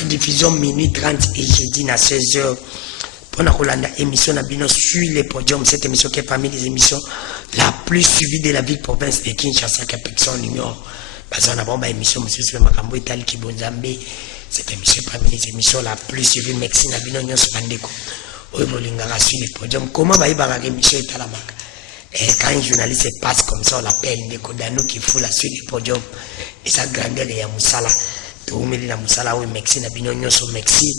rediffusion minuit 30 et jeudi à 16h. Pour la émission Nabino sur les podiums, cette émission qui est parmi les émissions la plus suivie de la ville province de Kinshasa, qui personne n'ignore. Parce qu'on a bon émission, monsieur sur Makambo Itali Kibonzambe, cette émission parmi les émissions la plus suivie, Mexi Nabino Nyos Bandeko. Oibolingara sur les podiums. Comment va y avoir l'émission Italamaka? Et quand un journaliste passe comme ça, on l'appelle Ndeko Danou qui fout la suite du podium. Et sa grandeur est à Moussala. Tout le monde est à Moussala, oui, Mexi Nabino Nyos Mexi.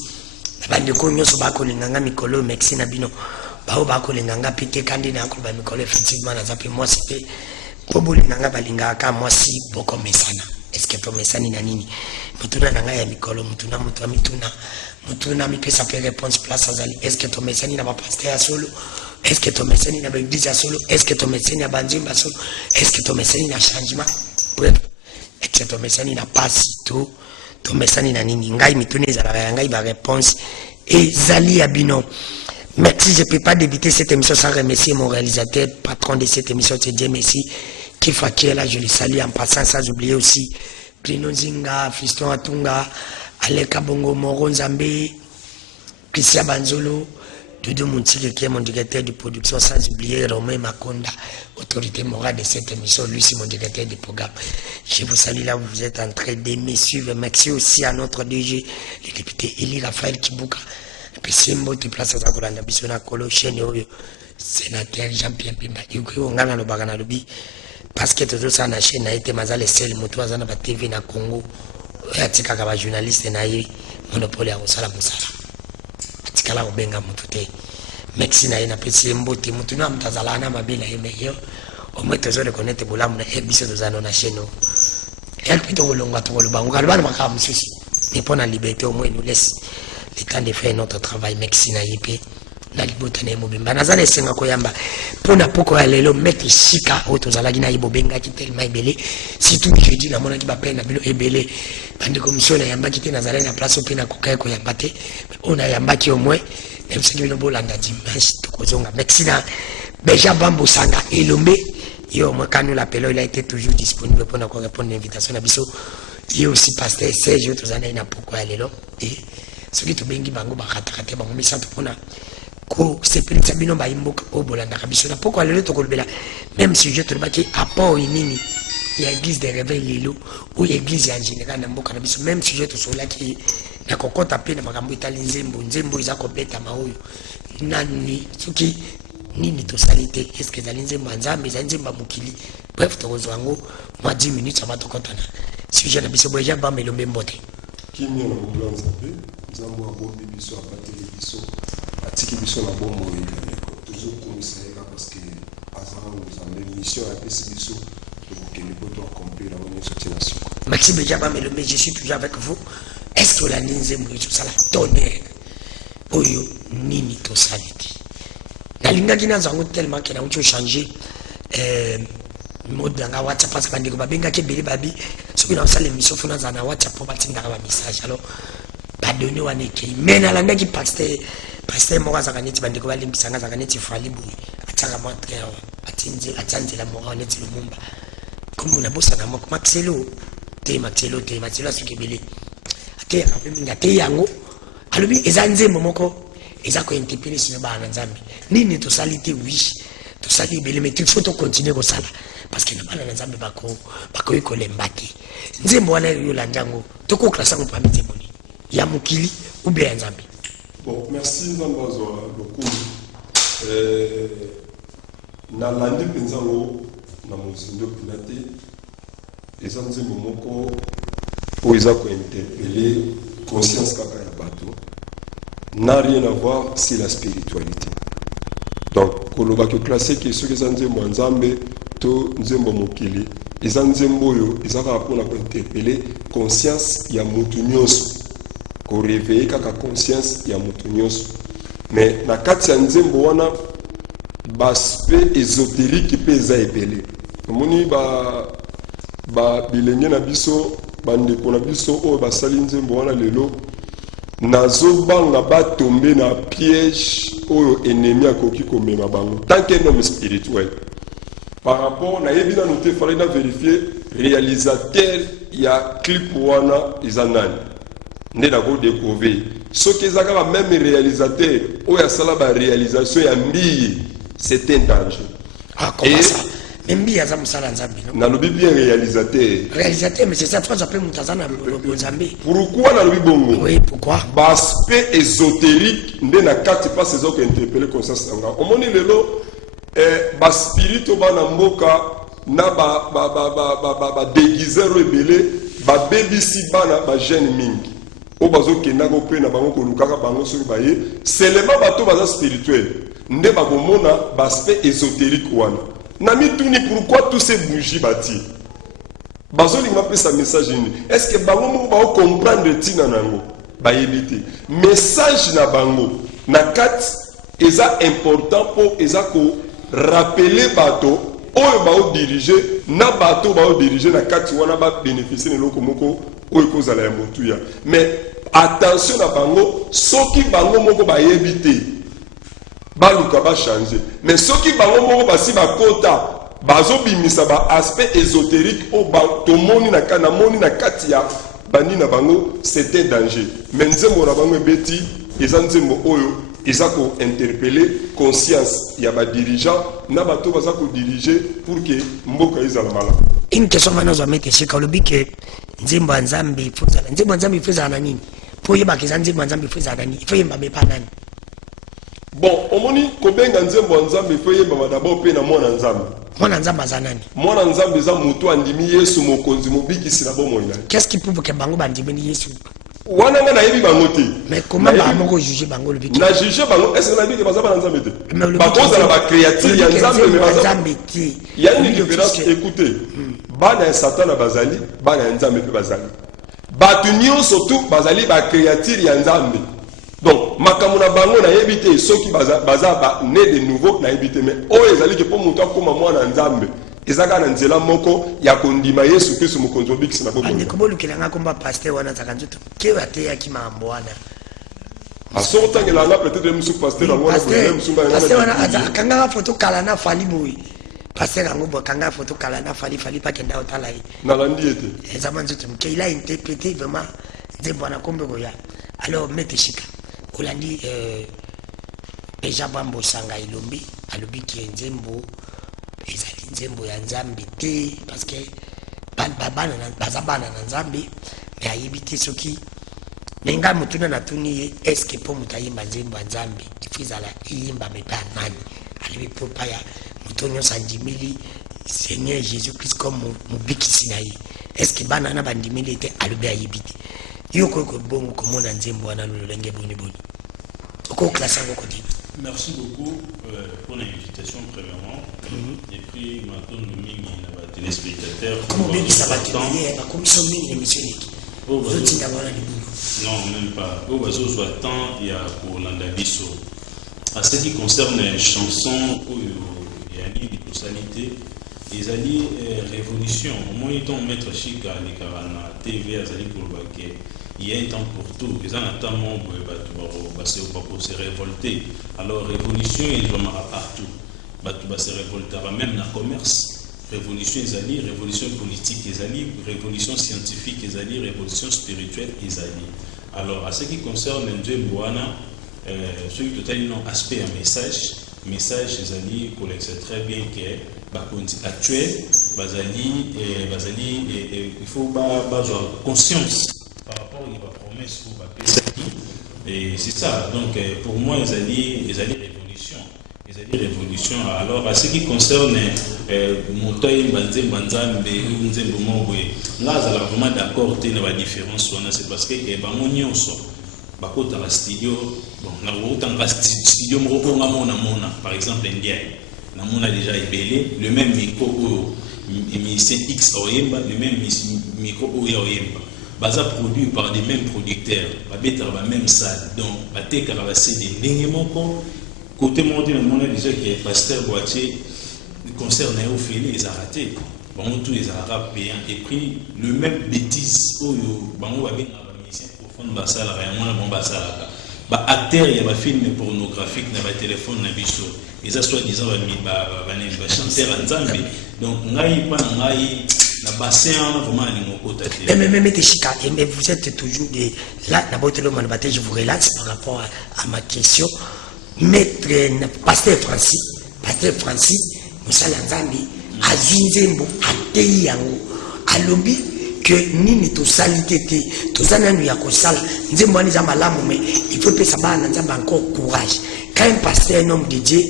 Bandeko nyonso bako linganga mikolo Mexi Nabino bao bako linganga pike kandi na ko ba mikolo effectivement na zapi moi c'est pobo linganga balinga ka moi si boko mesana est-ce que to mesani na nini mutuna nanga ya mikolo mutuna mutu mituna mutuna mipesa pe réponse place azali est-ce que to mesani na ba pasteur solo est-ce que to mesani na ba église solo est-ce que to mesani na banjimba solo est-ce que to mesani na changement bref est-ce que to mesani na passe tout to mesani na nini ngai mituni za la ngai ba réponse et Zali Abino. Merci, je ne peux pas débuter cette émission sans remercier mon réalisateur, patron de cette émission, c'est Dieu merci, qui est là, je le salue en passant, sans oublier aussi Plino Zinga, Fiston Atunga, Aleka Bongo, Moron Zambé, Christian Banzolo, Doudou Mountique qui est mon directeur de production, sans oublier Romain Makonda, autorité morale de cette émission, lui c'est mon directeur de programme. Je vous salue là où vous êtes en train d'aimer suivre. Merci aussi à notre DG, le député Eli Raphaël Kibuka. Et puis c'est un beau place à Zakolanda, Bissona Kolo, Chene Oyo, sénateur Jean-Pierre Pimba, Yugo, Ngana Lobagana Lobi, parce que tout ça, la chaîne a été mazal et seul, Moutou Azana TV na Congo, et Atika Kaba journaliste Naï, monopole à Osala Moussala. Atikala Obenga Moutouté. Merci na ina pesi mbote mutu na mtazala na mabila yemeyo omweto zo reconnaître bolamu na ebiso dozano na cheno elle plutôt kolonga to kolobango kalbana makamu sisi mais pour la liberté au moins nous laisse le temps de faire notre travail merci na yipe na libota na mobimba nazale senga koyamba pona poko ya lelo mettre shika otozala gina ibobenga ki tellement ebele si tout jeudi na mona ki ba pena bilo ebele bande commission na yamba ki te nazale na place opena kokai ko yamba te on a yamba ki au moins même si nous avons dimanche, Mexina, Beja Bambo Sanga, Elombe, yo, moi, quand nous l'appelons, il a été toujours disponible pour nous répondre à l'invitation. Il y a aussi pasteur Serge, autres années, il n'a pourquoi aller là. Et ce qui est bien, il bango, bakatakate, bango, mais ça, tout le monde, ko, c'est plus de bino, baimbo, au bolanda, kabisona, pourquoi aller là, tout le monde, même si je te le bâtis, à part une il y a l'église des réveils, Lilo, ou l'église en général, même si je te sois là, qui na kokota pe na makambo itali nzembo iza kobeta maoyo nani soki nini to salite est-ce que zali nzembo nzambe za nzemba mukili bref to kozwango mwa 10 minutes avant tokotana si je na biso boya ba melombe mbote kimia na moblanc nzambe nzambo abombi biso apateli biso atiki biso na bombo toujours komisaika parce que azan nzambe mission a pesi biso pour poto accomplir la bonne situation. Maxime Benjamin Melombe, je suis toujours avec vous. Est-ce que la ninzembo ça la tonnerre oyo nini to saliti nalinga kina zango tellement que na ucho changer mode nga WhatsApp parce que bandiko babenga ke beli babi soki na sala émission fona za na WhatsApp pour batinda ba message alors ba donner wane ke mais na landa ki pasteur mo za kaneti bandiko balimbisa nga za kaneti fali bu ataka montre atinze la mo neti lumumba comme on a bossa na mo Maxelo te soki beli ate akapemba te yango alobi eza nzembo moko eza ko interpeller sur bana nzambe nini to salite wish to sali bele mais il faut to continuer ko sala parce que na bana nzambe bako ikolembaki nzembo wana yo la njango to ko klasa ko pamite boni ya mukili ube ya nzambe. Bon, merci Nzambazo beaucoup. Na landi penzango na mozindo pinate eza nzembo moko pour ils ko interpeller conscience kaka ya bato n'a rien à voir sur la spiritualité. Donc, koloba ke classé que ceux qui sont nzembo nzambe to nzembo mokili, eza nzembo yo ezaka pona ko interpeller conscience ya mutu nyonso. Ko réveiller kaka conscience ya mutu nyonso. Mais na kati ya nzembo wana baspe ésotérique pe eza epele. Moni ba bilenge na biso bandeko na biso oyo basali nzembo wana lelo nazobanga batombe na piège oyo ennemi akoki komema bango tant qu'un homme spirituel par rapport na yebi na noté fallait na vérifier réalisateur ya clip wana eza nani nde nako découvrir soki ezaka ba même réalisateur oyo asala ba réalisation ya mbiyi c'est un danger. Ah, comment ça? Même bien ça musala nzambi non? Nalobi bien réalisateur. Réalisateur, mais c'est ça, toi j'appelle Moutazana Mozambi. Pourquoi nalobi bongo? Oui, pourquoi? Aspect ésotérique nde na kati pas ces autres interpeller conscience nga. Omoni lelo ba spirito bana mboka na ba déguiseur ebele ba babisi bana ba jeune mingi. O bazo kenda ko pe na bango ko lukaka bango soki baye, seulement bato baza spirituel. Nde ba komona ba aspect ésotérique wana. Nami tuni pourquoi tous ces bougies bâties? Bazoli m'a pris sa message. Est-ce que bango ba comprendre tina nango? Ba éviter. Message na bango na kat eza important pour eza ko rappeler bato oyo ba diriger na bato ba diriger na kat wana ba bénéficier de loko moko oyo kozala ya motuya. Mais attention na bango soki bango moko ba éviter. Baluka ba changer. Mais soki bango moko basi ba kota bazo bimisa ba aspect ésotérique au ba tomoni na kana moni na katia bani na bango c'est un danger. Mais nzembo na bango beti eza nzembo oyo eza ko interpeller conscience ya ba dirigeant na bato baza ko diriger pour que mboka ezala mala. Une question maintenant za mettre chez Kalobi que nzembo nzambi fuzala. Nzembo nzambi fuzala nini? Pour yeba ke nzembo nzambi fuzala nini? Faut yeba mepa nani? Bon, omoni kobenga nzembo nzambe faut yeba d'abord pe na mwana nzambe. Mwana nzambe azanani? Mwana nzambe za mutu andimi Yesu mokonzi mobikisi na bomo ina. Qu'est-ce qui prouve que bango bandimi Yesu? Wana nga na yebi bango te. Mais comment bango ko juger bango le biki? Na juger bango est-ce que na biki bazaba na nzambe te? Ba cause la ba créature ya nzambe mais bazaba. Il y a une différence, écoutez. Bana ya Satan bazali, bana ya nzambe pe bazali. Batu nyonso tu bazali ba créature ya nzambe. Donc, makamuna bango na yebite soki baza ba né de nouveau na yebite mais o ezali ke po mutu akoma mwana nzambe ezaka na nzela moko ya kondima Yesu Kristo mokonzi obikisi na bobo. Ane kobolukela nga komba pasteur wana zakanzuto ke ate ya kimambo wana. Asota ngela nga peut-être musu pasteur wana boye musu ba pasteur wana akanga photo kala na fali boy. Pasteur ngo bokanga photo kala na fali pa kenda otala yi. Na landi ete. Zamanzuto ke il a interprété vraiment nzembo na kombe goya. Alors mete shika. Kolandi Peja Bambo Sanga Ilombi alobi ki nzembo ezali nzembo ya nzambe te parce que bana bazabana na nzambe mais ayebi te soki nenga mutuna na tuni est-ce que po mutayimba nzembo ya nzambe ifizala iyimba mepa nani alibi po paya mutonyo sandimili Seigneur Jésus Christ comme mubikisi na yi est-ce que bana na bandimili te alobi ayebi te yoko ko bongo komona nzembo wana lolenge boni boni oko classe ngo kodini. Merci beaucoup pour l'invitation premièrement et puis maintenant nous mingi na ba téléspectateurs comment bien ça va tenir la commission mingi émission iki zotinga wana libu non même pas au bazo soit temps il y a pour landa biso à ce qui concerne les chansons il y a une personnalité ils allaient révolution au moins ils ont mettre chika les karana TV azali pour baquer il y a un temps pour tout les gens notamment pour se révolter alors révolution ils vont partout bah se révolter même dans le commerce révolution ils allaient révolution politique ils allaient révolution scientifique ils allaient révolution spirituelle ils allaient alors à ce qui concerne Dieu Boana ceux qui totalement aspect un message ils allaient collecter très bien que actuel bazali il faut avoir conscience par rapport à la promesse pour et c'est ça donc pour moi ils allaient révolution alors à ce qui concerne montagne banzambe nzembo mongwe là ça la vraiment d'accord te na la différence c'est parce que bango nyonso bakota la studio bon na utanga studio moko ngamona par exemple indien na mona déjà ebélé le même micro émission X oyemba le même micro oyemba baza produit par des mêmes producteurs babeta la même salle donc bateka la CD ndenge moko côté monté na mona déjà que pasteur Boitier concerne au fini les a raté bon tous les arabes payants et pris le même bêtise oyo bango ba benga ba musicien profond ba sala vraiment bon ba sala ba acteur ya ba film pornographique na ba téléphone na biso ils a soi disant ba chanteur nzambe donc ngai pa ngai la bassin vraiment l'ingoko tâté. Mais Teshika, mais vous êtes toujours là, d'abord je vous relance par rapport à ma question. Maître Pasteur Francis, Moussala Nzambi, Azinzembo, Atei Yango, Alobi, que nini to salité, to zananu ya kosala, Nzembo aniza malamu, mais il faut que ça va encore courage. Quand un pasteur, un homme de Dieu,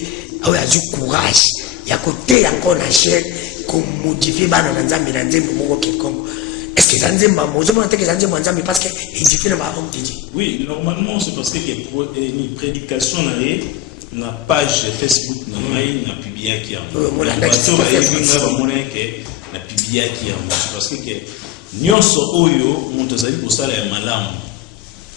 il a du courage, il y a côté encore la chaîne, comme modifier Bana Nzambi, Nzembo, quelconque. Est-ce que Zanzemba, parce que il dit que homme de Dieu. Oui, normalement, c'est parce que une prédication na page Facebook na publié qui a parce que nyonso oyo montazali kosala ya malamu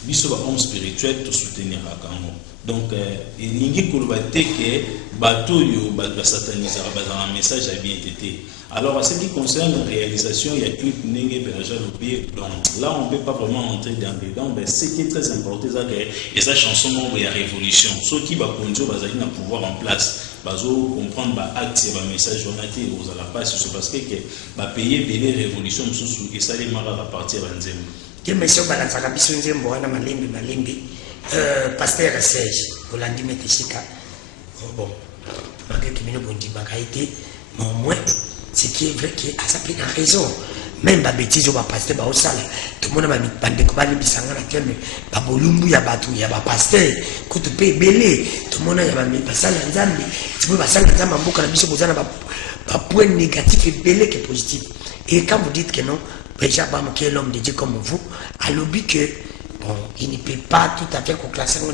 biso ba homme spirituel to soutenir akango donc elingi koloba te ke bato yo ba satanisa ba un message a bien été. Alors, en ce qui concerne la réalisation, il y a clip Nenge Beraja Lopé. Donc là, on ne peut pas vraiment entrer dans le dedans. Mais ce qui est très important, c'est que cette chanson, il y a révolution. Ceux qui vont conduire, ils vont pouvoir en place. Ils vont comprendre l'acte et le message. On a été aux à la passe. C'est parce que payer des révolutions, et ça, les malades à partir de Nzembo. Quel monsieur Balanzaka Bissonzembo, Wana Malimbi, Pasteur Serge, Olandi Meteshika. Bon, malgré que nous avons dit Bakaïté, mais au moins, ce qui est vrai, qui a sa pleine raison. Même ma bêtise, on va passer au sala. Tout le monde m'a mis bandé comme les bisangana, mais Babolumbu, ya batou, ya ba pasteur, quand tu payes belé, tout le monde a mis passer l'ensemble. Tu peux passer l'ensemble, beaucoup de bisous, vous avez un point négatif et belé qui est positif. Et quand vous dites que non, déjà, qui est l'homme de Dieu comme vous, à l'objet que, bon, il ne peut pas tout à fait classer un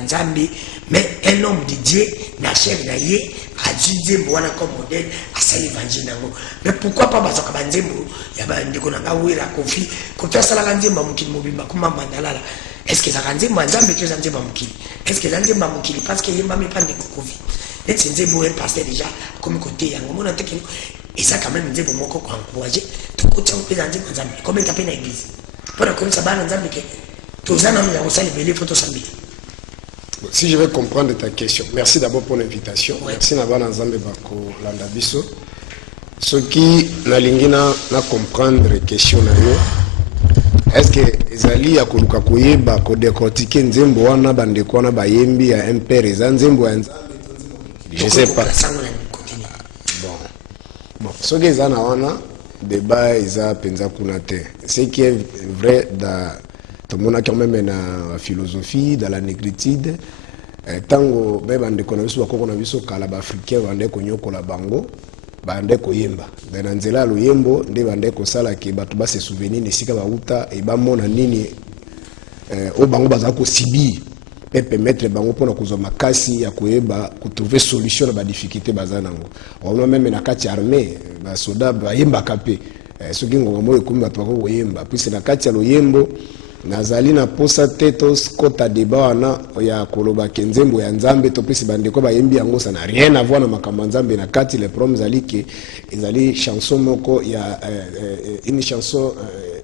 Nzambi, mais un homme de Dieu, n'a chef d'ailleurs, a dit comme modèle à sa évangile. Mais pourquoi pas parce que Nzembo, il y a un déconanga où il a confié, quand tu as ça, Nzembo Mukili Mobimba, comme Mandala. Est-ce que ça Nzembo Nzambi que Nzembo Mukili? Est-ce que Nzembo Mukili parce qu'il n'y a pas de Kokovi? Et c'est Nzembo un pasteur déjà, comme côté, et ça quand même Nzembo Moko encouragé, tout côté on peut Nzembo Nzambi, comme il tape dans l'église. Pour la commission, ça va Nzambi que. Si je vais comprendre ta question, merci d'abord pour l'invitation. Ouais. Merci Nabana Nzambe Bako Landabiso. Ce qui n'a comprendre la question, est-ce que Ezali a koluka koyeba ko décortiquer Nzembo wana bandeko wana bayembi ya MPR Nzembo ya Nzambe? Je sais pas. Bon, ce que ezana wana débat eza penza kunate. Ce qui est vrai dans tout le monde a quand même la philosophie, dans la négritude. Tango, bande konabiso bakoko na biso kala ba africain bande konyoko la bango, bande koyemba. Dans nzela lo yembo nde bande ko sala ke bato ba se souvenir nesika ba uta e ba mona nini o bango baza ko sibi pe permettre bango pona ko zo makasi ya koyeba ko trouver solution na ba difficulté bazanango. On même na kati armée ba soda ba yemba kapé. Ce qui ngonga mo ekumba to ko yemba. Puis na kati ya lo yembo nazali na posa tetos kota deba wana ya koloba Nzembo ya Nzambe to pesi bandeko ba yembi yango ça n'a rien à voir na makambo Nzambe na kati le prom zali ke ezali chanson moko ya une chanson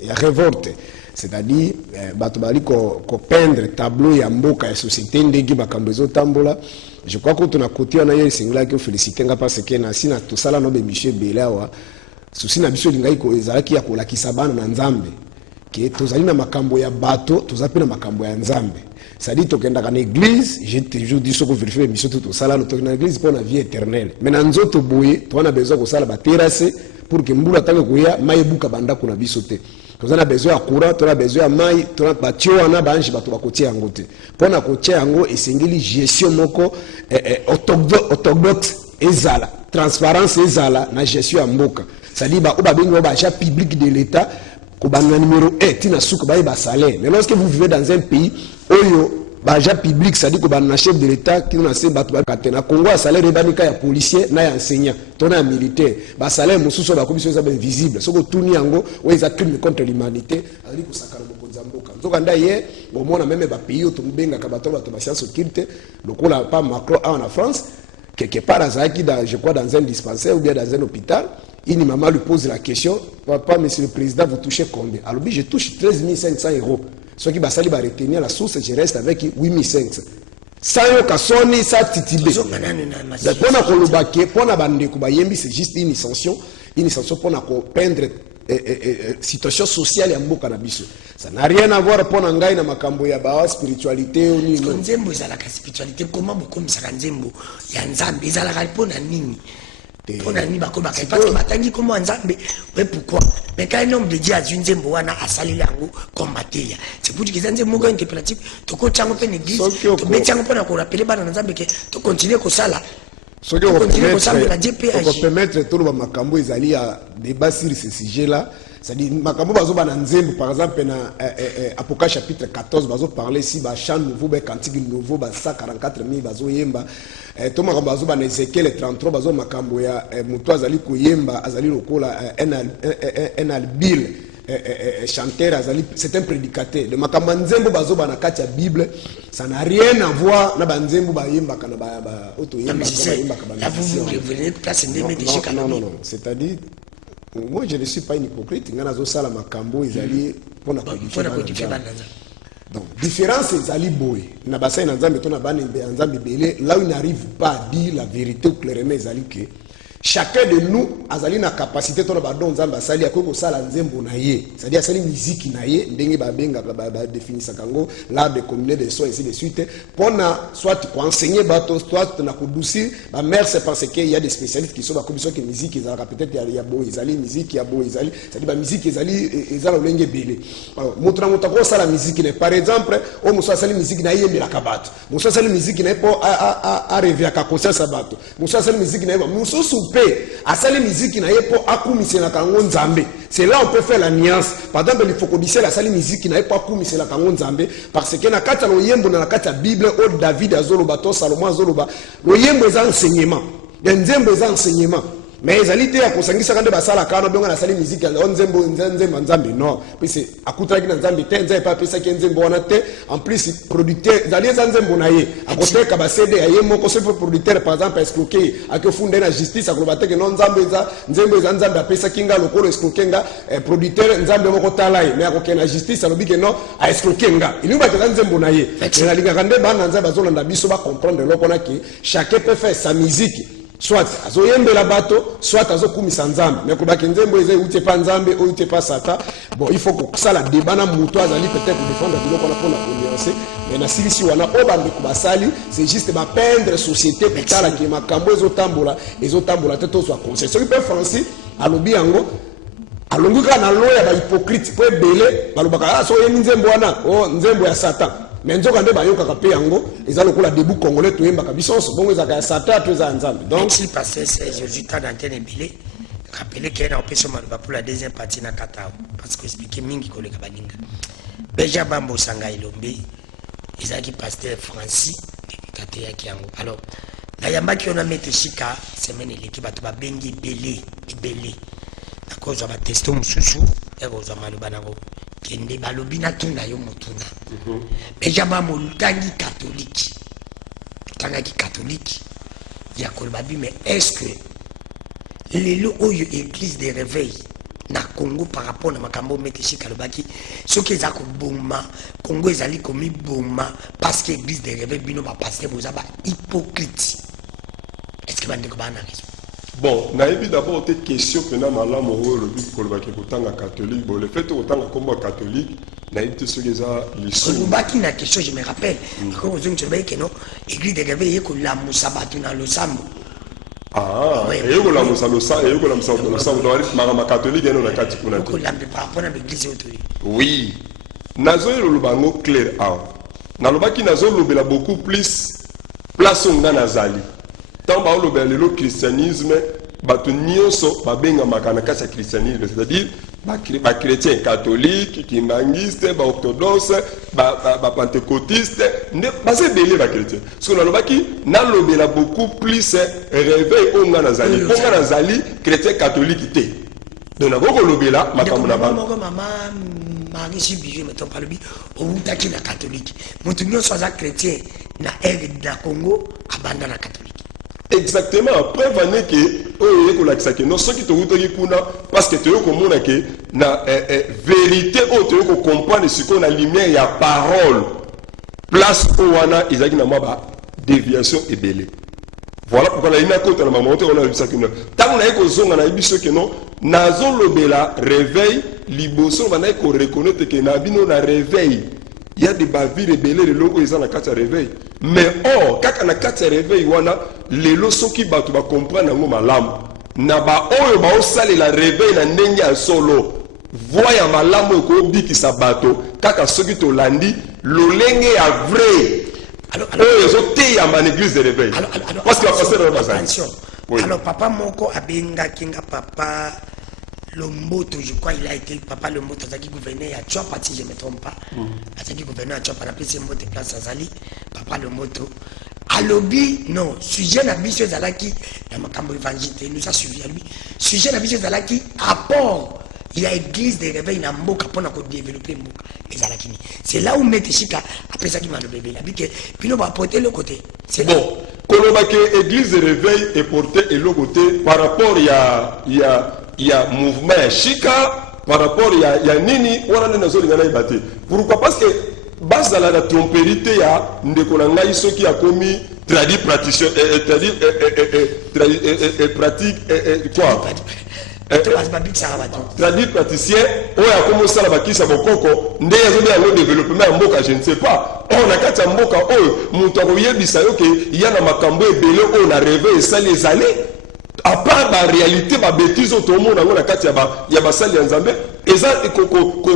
ya révolte, c'est-à-dire bato bali ko peindre tableau ya mboka ya société ndenge bakambo ezo tambola. Je crois que tu na côté na ye singla ke féliciter nga parce que na sina to sala no be Michel Belawa susi na biso lingai ko ezalaki ya kolakisa bana na Nzambe que tozali na makambo ya bato tozapi na makambo ya Nzambe. C'est-à-dire tokenda kana église, j'ai toujours dit ce que vérifier mission tout sala no tokenda église pour la vie éternelle. Mais na nzoto boye to na besoin ko sala ba terrasse pour que mbula tango koya mayebuka banda kuna biso te. Tozana besoin ya courant, to na besoin ya mai, to na batio wana banji bato bakotia yango te. Pona kotia yango esengeli gestion moko orthodoxe ezala, transparence ezala na gestion ya mboka. C'est-à-dire ba obabengo ba agent public de l'état Kobanga numéro 1, tina souk baye ba salaire. Mais lorsque vous vivez dans un pays oyo baja public, c'est-à-dire que ba chef de l'état qui na se batu ba katena Congo salaire ebanika ya policier na ya enseignant, tona militaire. Ba salaire mususu ba kommission za invisible. Soko tuni yango o eza crime contre l'humanité, ali ko sakala moko zamboka. Nzoka ndaye bo mona même ba pays to mbenga ka bato ba science occulte, lokola pas Macron en France, quelque part azaki dans je crois dans un dispensaire ou bien dans un hôpital. Une maman lui pose la question, papa, monsieur le président, vous touchez combien? Alors, je touche 13 500 euros. Ce qui va retenir la source, je reste avec 8 500. Ça y est, ça titibé. C'est juste une sanction. une chanson pour peindre situation sociale ya mboka na biso. Ça n'a rien à voir pour ngai na makambo ya ba spiritualité ou ni nzembo ezalaka spiritualité comment bokomisaka nzembo ya nzambe ezalaka mpona nini mpona nini bakobaka parce que batangi komo nzambe mais pourquoi mais quand un homme de Dieu a dit nzembo wana asaleli yango combatteya c'est pour dire que nzembo moko interprétatif tokotiango mpe l'église tobetiango mpona korapele bana na nzambe ke tokontinue kosala ce qu'on permettre tout le makambo ezali ya débat sur ce sujet là. C'est-à-dire makambo bazo ba nzembo par exemple na Apocalypse chapitre 14 bazo parler si ba chant nouveau ba cantique nouveau ba 144 000 bazo yemba to makambo bazo ba na Ezekiel 33 bazo makambo ya muto azali ko yemba azali lokola un albil chanteur azali c'est un prédicateur le makambo nzembo bazo ba na kati ya Bible ça n'a rien à voir na ba nzembo ba yemba kana ba auto yemba ka ba non c'est-à-dire moi je ne suis pas une hypocrite ngana zo sala makambo ezali pona codifier donc différence ezali boy na basai na nzambe to na bana nzambe belé là où il n'arrive pas à dire la vérité clairement ezali que chacun de nous azali na capacité to na ba don nzambe asali akoko sala nzembo na ye c'est-à-dire asali musique na ye ndenge ba benga ba définir kango l'art de combiner des sons ainsi de suite pona soit pour enseigner bato soit na kodoucir ba mère c'est parce que il y a des spécialistes qui sont ba commission que musique ezala peut-être ya bo ezali musique ya bo ezali c'est-à-dire ba musique ezali ezala lenge belé motra ko sala musique ne par exemple o muso asali musique na ye mbela kabato muso asali musique na po a rêver ka conscience bato muso asali musique na muso asali musique na yepo akumisela kango nzambe. C'est là on peut faire la nuance. Par exemple, il faut qu'on dise la sali musique na yepo akumisela kango nzambe parce que na kata lo yembo na kata Bible o David azoloba to Salomon azoloba lo yembo eza enseignement. Nzembo eza enseignement. Mais les alités à consangisa quand de sala kana donga na sali musique on nzembo nzambe non puis c'est akutra ki nzambe tenza pas pesa ki nzembo wana te en plus producteur zali nzembo na ye akote ka ba CD aye moko se producteur par exemple escroquer akofunda na justice akolobate que non nzembo eza nzambe apesa kinga lokolo escroquenga producteur nzambe moko talai mais akoke na justice alobi que non a escroquenga il ba ka nzembo na ye na linga kande bana nzambe azolanda biso ba comprendre lokona ki chacun peut faire sa musique. Soit azoyembe la bateau, soit azokumisa nzambe. Mais kobaki nzembo eze ute pa nzambe ou ute pa sata. Bon, il faut que ça la débat na muto azali peut-être défendre biloko na pona nuancer. Mais na silisi wana obambe kubasali, c'est juste ba peindre société petala ki makambo ezotambola te to so conseil. Ce qui peut français alobi yango alonguka na loya ba hypocrite po ebele balobaka so yemi nzembo wana o nzembo ya satan. Mais nzoka nde bayoka ka pe yango ezalo kola debu congolais to yemba ka bisoso bongo ezaka ya sata to eza nzambe. Donc si passer c'est Jésus ta d'antenne belé rappeler qu'il y a un peu pour la deuxième partie na kata parce que expliquer mingi ko le kabaninga Beja Bambo Sanga Ilombe ezaki pasteur Francis kate ya kiango. Alors na yamba ki on a mette chika semaine l'équipe bato ba bengi belé à cause ba testo mususu et bozo maloba nako kende balobi na tuna yo mutuna Beja Bambo tangi catholique ya kolbabi mais est-ce que lelo oyo église de réveil na Congo par rapport na makambo meteshi kalobaki ce qui za ko bomba Congo ezali komi bomba parce que église de réveil bino ba pasteur boza ba hypocrite est-ce que bande ko bana raison. Bon, naïbi d'abord tes questions que na malamu le but kolobaki kotanga catholique bon le fait kotanga komba catholique naïbi ce que ça les kolobaki na question je me rappelle quand vous dites que non église de réveil ko la musabatu na losambo. Ah, et vous la musalosa et vous la musalosa vous doit marama catholique et non la catholique. Ko la par rapport à l'église autorisée. Oui. Nazo le lubango clair ah. Na lobaki nazo lobela beaucoup plus place nga nazali. Tant ba lobela le christianisme bato nyonso babenga makana kasa christianisme c'est-à-dire ba chrétien catholique, kimbangiste, ba orthodoxe, ba pentecôtiste, ne pas belé ba chrétien. Parce que na lobaki na lobela beaucoup plus réveil onga nazali. Onga nazali chrétien catholique té. Donc na boko lobela makambo na ba. Marie Sibiye mettons pas le bi au utaki na catholique. Mutu nyonso za chrétien na ère na Congo abanda na catholique. Exactement, après venir que oye ko lakisa que non ce qui te wutoki kuna parce que tu yo komona que na vérité o tu yo comprendre ce qu'on a lumière ya parole place o wana izaki na ba déviation ebele Voilà pourquoi la ina kota na maman on a vu ça que non. Tant on a ko zonga na biso que non, nazo lobela réveil liboso bana ko reconnaître que na bino na réveil. Il y a des bavires belé le logo ils ont na kata réveil. Mais or kaka na kata réveil wana les loso ki batu ba comprendre ngo malamu. Na ba oyo ba osale la réveil na ndenge ya solo. Voya malamu ko biki sa bato kaka soki to landi lolenge ya vrai. Alors, l'église de réveil. Parce qu'il a passé dans la attention. Oui. Alors, papa Moko Abenga Kinga, papa Lomboto, je crois, il a été papa Lomboto, qui gouvernait à Tchop, si je ne me trompe pas. Qui gouvernait à Tchop, on a appelé ce mot de place à Zali, papa Lomboto. À lobby, non, sujet d'ambition Zalaki, dans ma cambo évangile, nous a suivi à lui. Sujet d'ambition Zalaki, apport. Il y a église de réveil dans Mboka pour développer Mboka. C'est là où Mete Chika après ça qui m'a le bébé. Puis on va porter le côté. C'est bon. Quand on va que l'église de réveil est portée et le côté par rapport il y a mouvement Chika par rapport il y a Nini on a des zones qui battu. Pourquoi? Parce que base à la trompérité il y a des collègues qui a commis traduit praticien pratique quoi? Traduit praticien, on a commencé à bakisa bokoko, ndé yazo le développement en mboka, je ne sais pas. On a kata mboka oh, mutoye bisayo que il y a na makambo ebele on a rêvé et ça les années. À part la réalité, ma bêtise au tout le monde, on a kata ya basali nzambe, eza ko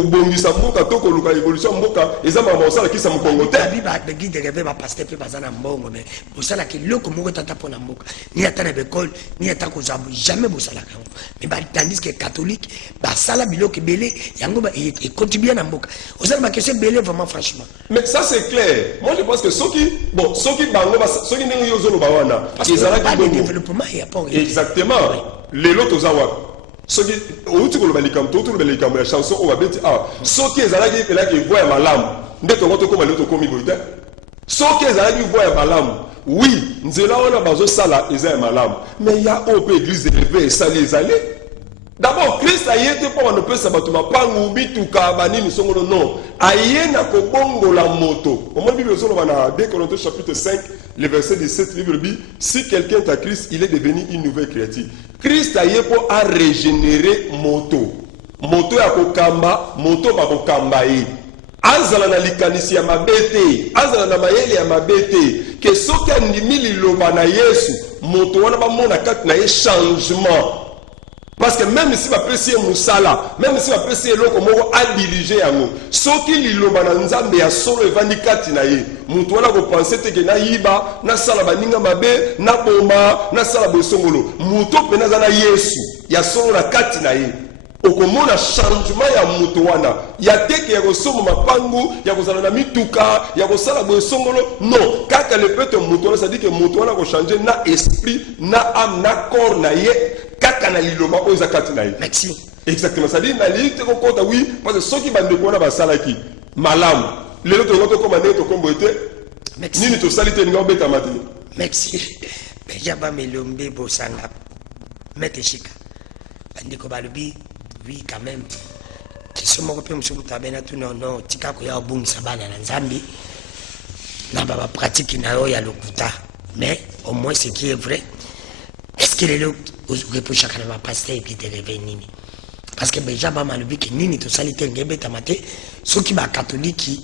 bongisa mboka to ko luka évolution mboka, eza mama osala kisa mukongote. Ba guide rêver ba pasteur pe bazana mbongo mais osala ke loko moko tata pona mboka. Ni ata na école, ni ata ko zabu jamais bosala ka. Mais ba tandis que catholique, ba sala biloko belé yango ba et contribuer na mboka. Osala ba question belé vraiment franchement. Mais ça c'est clair. Moi je pense que ceux qui bango ceux qui n'ont yozolo ba wana, parce que pas de développement et apport. Exactement. Les lots aux awa. Ce qui est au balikam, tout le balikam, la chanson, on va dire, ah, ce qui est à la qui voit ma lame, dès qu'on va comme l'autre commis, ce qui est à la qui voit ma lame, oui, nous allons avoir besoin de ça, ils ont ma lame, mais il y a autre église élevée, ça les allait. D'abord, Christ a été pour un peu sabatuma, pas ngoubi tout kabani, nous sommes non. Aïe na kobongo la moto. Au moins, Bible sur le 2 Corinthiens chapitre 5, le verset 17, livre dit, si quelqu'un est à Christ, il est devenu une nouvelle créature. Christ a été pour régénérer moto. Moto ya kokamba, moto ba kokamba ye. Azala na likanisi ya mabete, azala na mayele ya mabete, que soki andimi liloba na Yesu, moto wana ba mona kati na ye changement. Parce que même si apprécier Moussala, même si apprécier l'eau comme a dirigé à nous, ce qui liloba na nzambe ya solo evandi kati na ye, mutu wana ko penser te ke na yiba, na sala baninga mabe, na bomba, na sala bosongolo, mutu pena za na Yesu, ya solo na kati na ye. Okomona changement ya mutu wana, ya teke ya kosomo mapangu, ya kozala na mituka, ya kosala bosongolo, non, kaka le pete mutu wana, ça dit que mutu wana ko changer na esprit, na âme, na corps na ye. Merci. Exactement. Ça dit, oui, parce que ceux qui bandent de la salaki, malam, les autres ont commandé au combo été, ni ne te salite ni obéta maté. Merci. Benjaba Melombe Bosanga, Mette Chika. Bandiko Balubi, oui, quand même. Qui sont morts pour me tabena tout non, tika ko ya boum sabana na Nzambi. Na baba pratique na yo ya lokuta. Mais au moins ce qui est vrai, est-ce que les gens reprochent chacun de ma pasteur et puis de revenir? Parce que déjà, je me dis que Nini, tout ça, il est tamate. Ceux qui sont catholiques,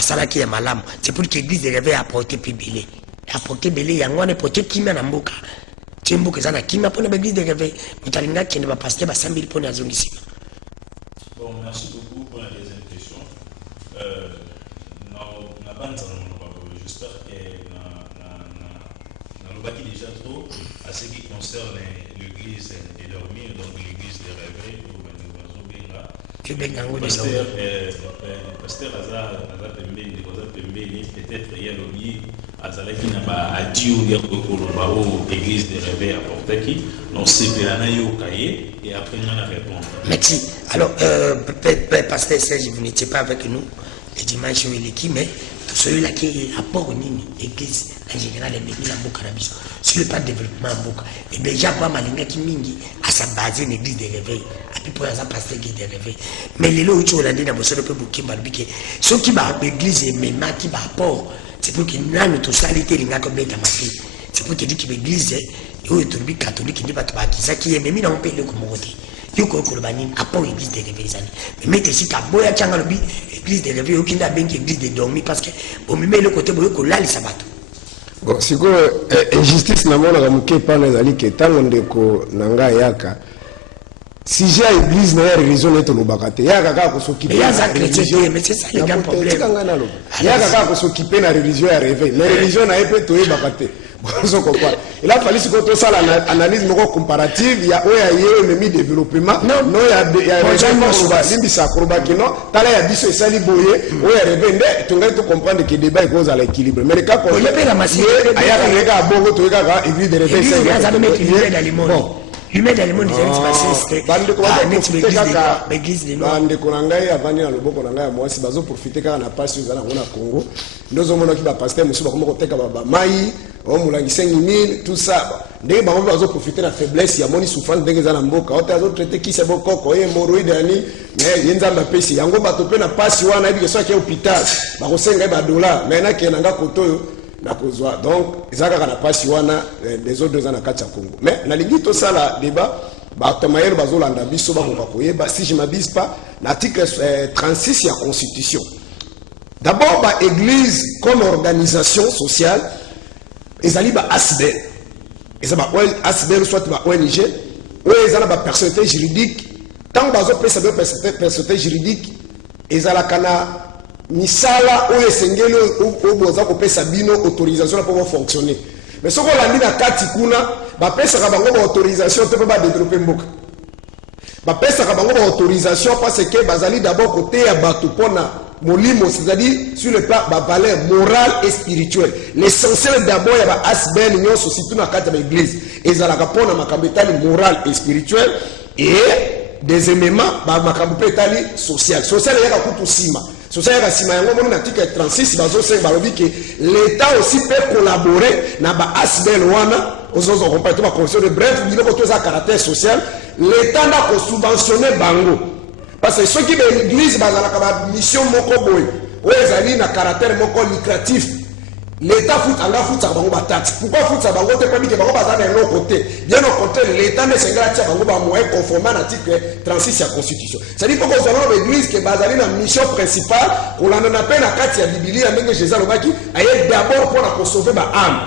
salaki ya malamu. C'est pour que l'église de réveil apporte plus belé. Apporter belé, il y a un apporter qui m'a n'amboka. Timbo zana qui m'a pour l'église de réveil. Mutalinga qui ne va pas passer, va 100 000 pour la zone ici. Bon, merci beaucoup pour la deuxième question. J'espère que nous bâtis déjà trop à ce qui concerne l'église de dormir, donc l'église de réveil, où nous pasteur Aza Pembeni, peut-être il y a l'objet Azalaki n'a a dit ou dire que l'église de réveil à Portaki, donc c'est Pelanayo Kaye, et après nous allons répondre. Merci. Alors, pasteur Serge, vous n'étiez pas avec nous le dimanche où il est mais tout celui-là qui est à port l'église en général est béni en Boka Rabiso sur le plan de développement en Boka et déjà pour Malinga qui mingi à sa base une église de réveil et puis pour un pasteur qui est de réveil mais les lots où tu as dit dans mon seul peu bouquet malbiqué ceux qui va l'église et même qui va port c'est pour que nanu tosalité lingaka beta mapi c'est pour que dit que l'église oyo tolobi catholique ndi bato bakizaki ye memi na mpe eloko moko te yo koyokoloba nini apart église de réveil ezali memete esika boya tianga lobi église de réveil okindi abengi église de dormi parce que bomema eloko te boyo kolalisa bato bon sikoyo injustice namonaka moke epana ezali ke ntango ndeko na ngai yaka sujet ya église na ya religion na ye tolobaka te yaka kaka kosokipe yaka kaka kosokipe na religion ya réveil mais religion na ye mpe toyebaka te bozokopa il a fallu sikoyo tosala analyse moko comparative ya oyo ya ye ememi développement no ya limbisa akolobaki no tala ya biso esali boye oyo ya réveil nde tongai tocomprendre ke débat ekozala équilibre mais leka ayaka na ye kaka bongo toyekaka église de réveil Humain dans le monde, bandeko na ngai avandi na loboko na ngai ya mwasi bazoprofite kaka na pasi ozala yango na Congo ndozomonaki bapaster mosusu bakoma koteka bamai omolangi 5000 tout ça ndenge bango mpe bazoprofite na faiblesse ya moni souffrance ndenge eza na mboka ote azotraite kisi ya bokoko ye hémoroïde yani ye nzambe apesi yango bato mpe na pasi wana yebi ke soki ya hôpital bakosenga ye badollar mai nakende nanga koto oyo nakozwa donc eza kaka na pasi wana des autres eza na kati ya Congo mais nalingi tosala débat bato mayelo bazolanda biso bakoka koyeba si je m'abuse pas l'article 36 ya constitution d'abord ba église comme organisation sociale ezali ba ASBEL eza ba ASBEL soit ba ONG oyo eza na ba personnalité juridique tant bazopesa ba personnalité juridique ezalaka na misala oyo esengeli oyo boza kopesa bino autorisation pour fonctionner mais soko olandi na kati kuna bapesaka bango ba autorisation te mpe badéveloppe mboka bapesaka bango ba autorisation parce que bazali d'abord côté ya bato mpona molimo c'est-à-dire sur le plan bavaleur moral et spirituel l'essentiel d'abord ya ba ASBEL nyonso surtout na kati ya baéglise ezalaka mpona makambo etali moral et spirituel et deuxièmement makambo mpe etali social eyaka kutu nsima social ya sima yango moni na article 36 bazosenga balobi ke l'état aussi peut collaborer na ba ASBEL wana ozozo compagnie ba condition de bref biloko to za caractère social l'état na ko subventionner bango parce que ceux qui ba l'église bazalaka ba mission moko boy oyo ezali na caractère moko lucratif l'état fout anga foutaka bango ba taxe pourquoi foutaka bango te pas que bango bazana na côté bien au contraire l'état ne sengela tia bango ba moyen conformément à l'article 36 de la constitution c'est à dire que nous avons l'église que bazali na mission principale qu'on en appelle na kati ya biblia ndenge Jésus lobaki aye d'abord pour la sauver ba âme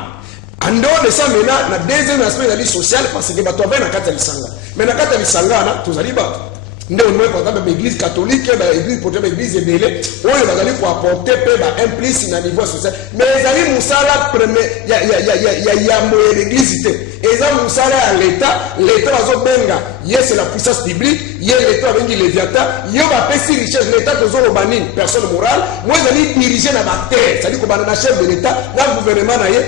en dehors de ça maintenant na deuxième aspect de la vie sociale parce que bato na kati ya lisanga mais na kati ya lisanga na tozali bato nde on par exemple l'église catholique l'église pour l'église ebele oyo bazali ko apporter pe ba implice na niveau social mais ezali musala premier ya mo l'église te eza musala ya l'état bazobenga ye c'est la puissance publique ye l'état bengi léviathan yo ba pesi richesse l'état tozoloba nini personne morale moi ezali diriger na ba terre c'est à dire ko bana na chef de l'état na gouvernement na ye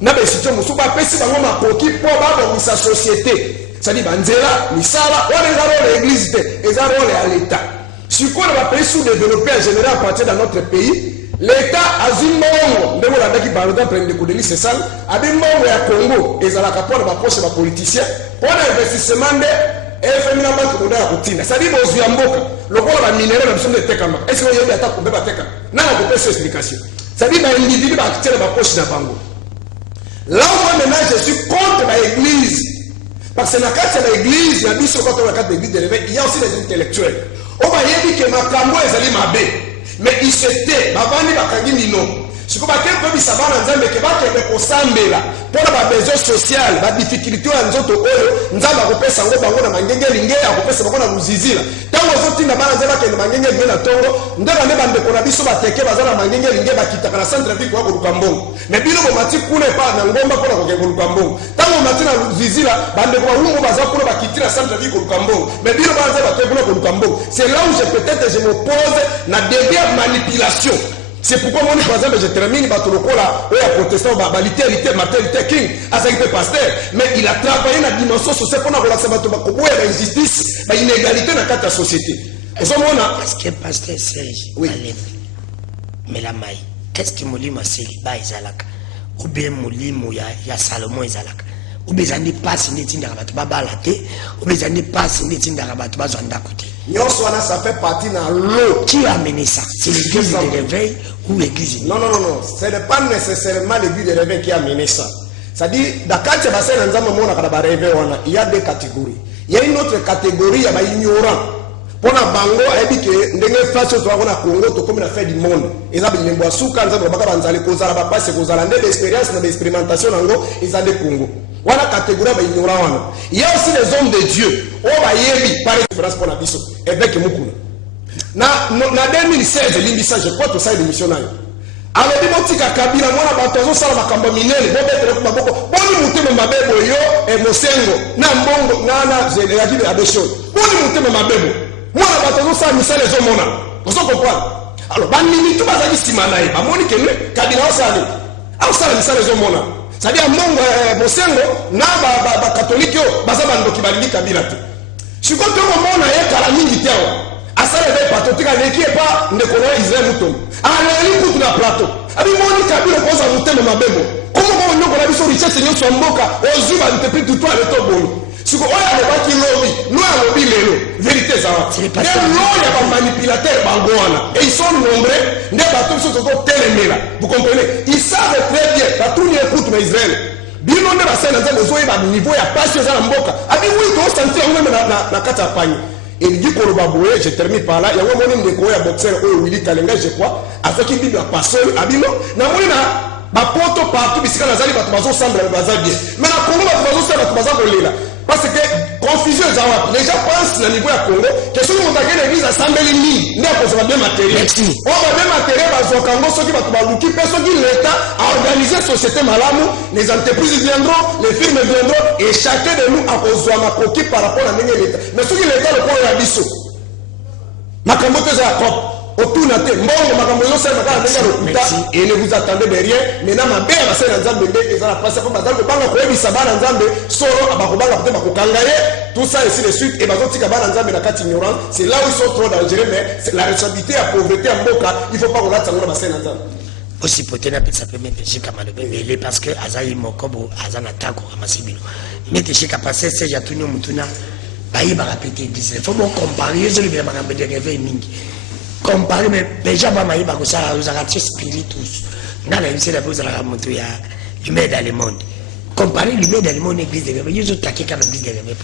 na ba institution musu ba pesi bango makoki po ba bongisa société c'est-à-dire banzela misala on est dans l'église et ça rôle à l'état si quoi on va pays sous-développé en général à partir de notre pays l'état a zimbongo ndemo la daki par exemple prendre des c'est ça a des membres ya Congo et ça la capone va proche ba politicien pour l'investissement de FMI na banque mondiale ya kutina c'est-à-dire bozu ya mboka lokola ba minéraux na biso de tekama est-ce que yebi ata ko beba teka na la ko pesa explication c'est-à-dire ba individu ba kitela ba poche na bango là où maintenant je suis contre l'église parce que dans l'église, il y a l'église de réveil, il y a aussi les intellectuels. On va dire que ma cambo est allé ma baie. Mais il se tait, ma bande va kagi nino. Si vous avez un peu de savoir dans un mec qui va être au sambela, pour la besoin sociale, la difficulté à nous autres, nous avons repéré ça, nous avons mangé l'ingé, à repérer ça, nous avons zizila. Tant que vous avez un zéla qui est mangé l'ingé à Tongo, nous avons un de Konabiso, à Teke, à mangé l'ingé, à quitter la centre-ville pour le Kambon. Mais bien, on m'a dit qu'on n'est pas dans le Gomba pour le Kambon. Tant qu'on m'a dit dans le zizila, bande de Kouaou, on va quitter la centre-ville pour le Kambon. Mais bien, on va dire pour le Kambon. C'est là où peut-être je me pose la dernière manipulation. C'est pourquoi moi, par exemple, je termine par le là, où il y a protestant, littéalité, Martin Luther King, à ça pasteur, mais il a travaillé dans la dimension sociale pour relaxer la injustice, l'inégalité dans la société. Est-ce que pasteur Serge, oui, mais la maille, qu'est-ce que Molimo Seliba Izalaka, ou bien Molimo ya Salomon Izalaka, ou bien Zandi passe une étine d'Arabat Babalate, ou bien Zandi passe une étine d'Arabat Bazanda côté. nyonso wana ça fait partie na l'eau. Qui a amené ça? C'est l'église de réveil ou l'église? Non, ce n'est pas nécessairement l'église de réveil qui a amené ça. C'est-à-dire, dans quand tu il y a deux catégories. Il y a une autre catégorie, il y a des ignorants. Pour la bango, il y a des façons de faire Congo, comme la fait du monde. Ils ont des boissouka, ils ont des expériences, des expérimentations, ils ont des Congo. Voilà la catégorie des ignorants. Il y a aussi les hommes de Dieu. Par exemple, pour la biso, évêque Mukuna. En 2016, je crois que ça est missionnaire. Alors, il y a Kabila, moi, je suis en train de minel, je suis en train de c'est-à-dire Mosengo na ba catholique yo baza bandoki baliki Kabila te. Siko to mona ye kala mingi te awa. Asala ve patotika leki e pa ndeko na Israël mutom. Ala li kutu na plateau. Abi moni Kabila koza mutema mabebo. Komo ko ndoko na biso richesse nyonso mboka ozuba ntepi tutu ale to bolo. Siko oya le baki lobi, no alobi lelo. Vérité ça. C'est pas ça. Il y a des manipulateurs bangoana et ils sont nombreux. Ne bateau sur tout téléméla. Vous comprenez? Ils savent très bien. La tout n'y écoute mais Israël. Bien on est passé dans un niveau il y a pas chez un mboka. Abi oui to sentir même na kata pagne. Et il dit qu'on va bouer, je termine par là. Il y a un moment de quoi boxer au Willy Kalenga je crois. Avec qui dit la passer abi non. Na molina ba poto partout bisika na zali bato bazo semble baza bien. Mais na Congo bazo semble baza kolela. Parce que confusion les gens pensent au niveau à Congo que si on a l'église à 100 000 on a bien matériel. On a bien matériel à Zokango, ceux qui vont personne qui l'État a organisé la société malamu, les entreprises viendront, les firmes viendront et chacun de nous a besoin de coquille par rapport à l'État. Mais ceux qui l'État le point à Bissau. Makambote za Jacob. Autour de la tête, et ne vous attendez de rien. Maintenant, ma mère va faire un zambé et ça la passe comme bazar. Le banc a sabana un zambé, solo à Bakobanga, peut-être Bakokangaye, tout ça ainsi de suite. Et Bazoti Kabana un zambé la carte ignorante. C'est là où ils sont trop dangereux, mais la responsabilité à pauvreté en Boka, il ne faut pas qu'on la tsangola bassin un zambé. Aussi potena peut s'appeler Météché Kamalobé, parce que Azaï Mokobo, Azana Tako, Amasibino. Météché Kapasé, c'est Yatuno Mutuna, Baï Barapété, il faut comparer, je vais me de réveil mingi. Comparer, mais déjà, Bamaï Bakosa, vous avez spiritus. Dans la lycée, vous avez la lumière dans le monde. Comparer lumière dans le monde, l'église de réveil, ils ont taqué comme l'église de réveil.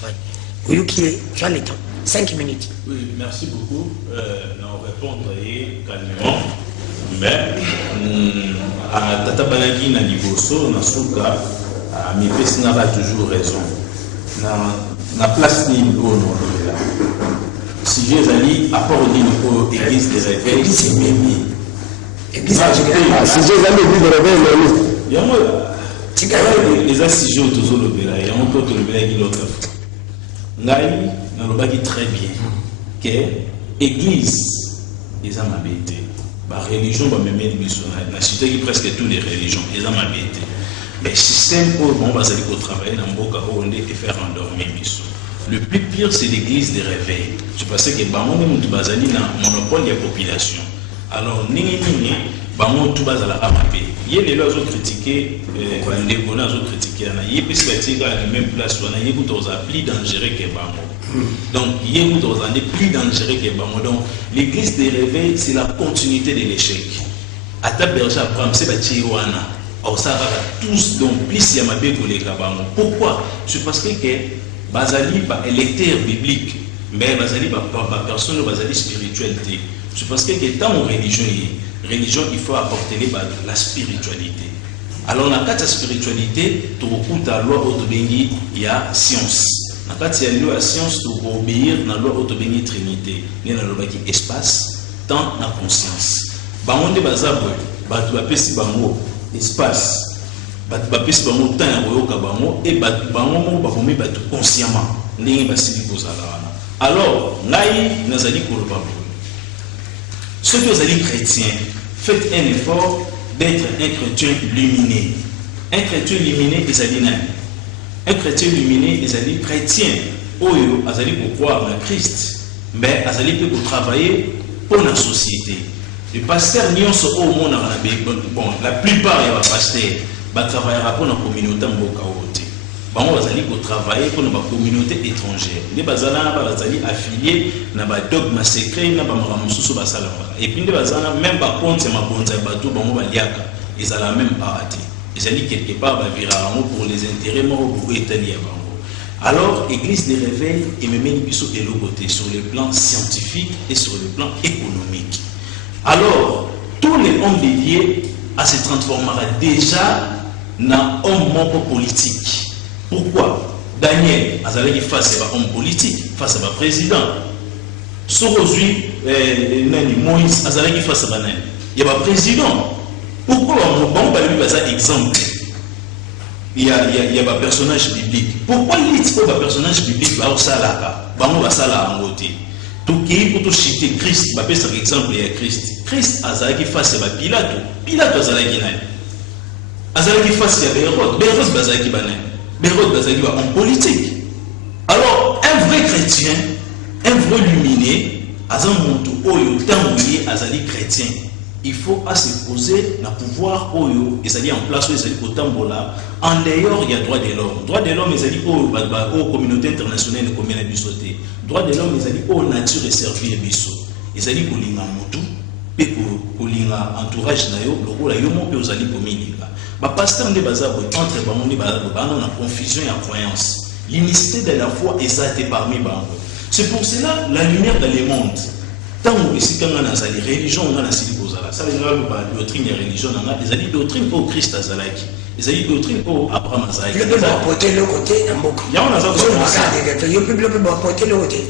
Oui, qui est, tu as le temps, 5 minutes. Oui, merci beaucoup. Nous répondre calmement. Mais, à Tata Balagi, na Liboso, na Souka, mes pères n'avaient toujours raison. Na place ni l'eau, si j'ai allé à part l'église des réveils, c'est même. Si j'ai allé l'église des réveils, il y a les assises autour de l'opéra, il y a un peu de l'opéra qui l'autre. Naï, dans le bagi très bien, que l'église, ils ont m'habité. La religion va me mettre missionnaire. La cité qui presque toutes les religions, ils ont m'habité. Mais le système où on va travailler dans le Boka et faire endormir mission. Le plus pire, c'est l'église des réveils. Je pensais que Bamon est un monopole de la population. Alors, Nini, Bamon tout bas à la ramapé. Il y a les lois ont critiqué, les bonhommes ont critiqué. Il y a plus de à la même place, il y a plus dangereux que Bamon. Donc, il y a plus dangereux que Bamon. Donc, l'église des réveils, c'est la continuité de l'échec. À ta berger, c'est Batiwana. Alors, ça va tous, donc, plus il y a ma bébé que les Bamon. Pourquoi? C'est parce que Bazali ba électeur biblique, mais Bazali ba personne Bazali spiritualité. C'est parce que dans la religion, il faut apporter la spiritualité. Alors, dans la spiritualité, tu recoutes la loi autobéni, il y a science. Dans la loi science, tu peux obéir dans la loi autobéni trinité. Il y a la loi qui espace, temps, la conscience. Bamonde Bazabwe, Batu apesi bango espace. Batu bapesi bango temps ya koyoka bango et batu bango bakomi batu consciemment ndenge basili kozala wana. Alors ngai nazali koloba boye, ceux qui sont chrétiens, faites un effort d'être un chrétien illuminé. Un chrétien illuminé ezali nani? Un chrétien illuminé ezali chrétien oyo azali croire en Christ, mais azali peut travailler pour la société. Les pasteurs nyonso au monde bon, la plupart des pasteurs travaillera pour la communauté mboka ote. bango bazali ko travailler pour la communauté étrangère les bazala bazali affiliés na ba dogme secret na ba maramususu basala et puis les bazala même ba compte ma bonza bato bango baliaka ils ont la même partie ils allaient quelque part ba vira pour les intérêts mo pour italien bango. Alors, Église des réveils et me mène sur le côté, sur le plan scientifique et sur le plan économique. Alors, tous les hommes dédiés à se transformera déjà dans homme politique. Pourquoi? Daniel, Azalaki face à un homme politique, face à un président. Sorozui, Moïse, Azalaki face à un il y a un président. Pourquoi on va lui passer exemple? Il y a un personnage biblique. Pourquoi il dit que un personnage biblique va au salaka, va au salaka en côté. Tout qui pour tout citer Christ, va faire exemple il y a Christ. Christ Azalaki face à Pilate. Pilate Azalaki nani. Azalaki face à Hérode. Hérode Azalaki banani. Hérode Azalaki en politique. Alors un vrai chrétien, un vrai luminé, Azalmonto oyo tanguye Azali chrétien. Il faut à se poser dans le pouvoir oyo et ça dit en place où ils allaient au tambola en dehors il y a droit de l'homme. Droit de l'homme ils allaient aux communautés internationales comme la bisoté. Droit de l'homme ils allaient aux nature et servir biso. Ils allaient pour l'inga mutu et pour l'inga entourage nayo le rôle yo mon pe aux allaient pour mininga. Ba pasteur ne bazabo entre bamoni bazabo na confusion et en croyance. L'unicité de la foi est ça parmi bango. C'est pour cela la lumière dans le monde. Tant que si quand on a les religions on a la silibozala ça les doctrine et religion on a des doctrines pour Christ azalaki des doctrines pour Abraham azalaki le peuple porter le côté il y a on a ça le peuple porter le côté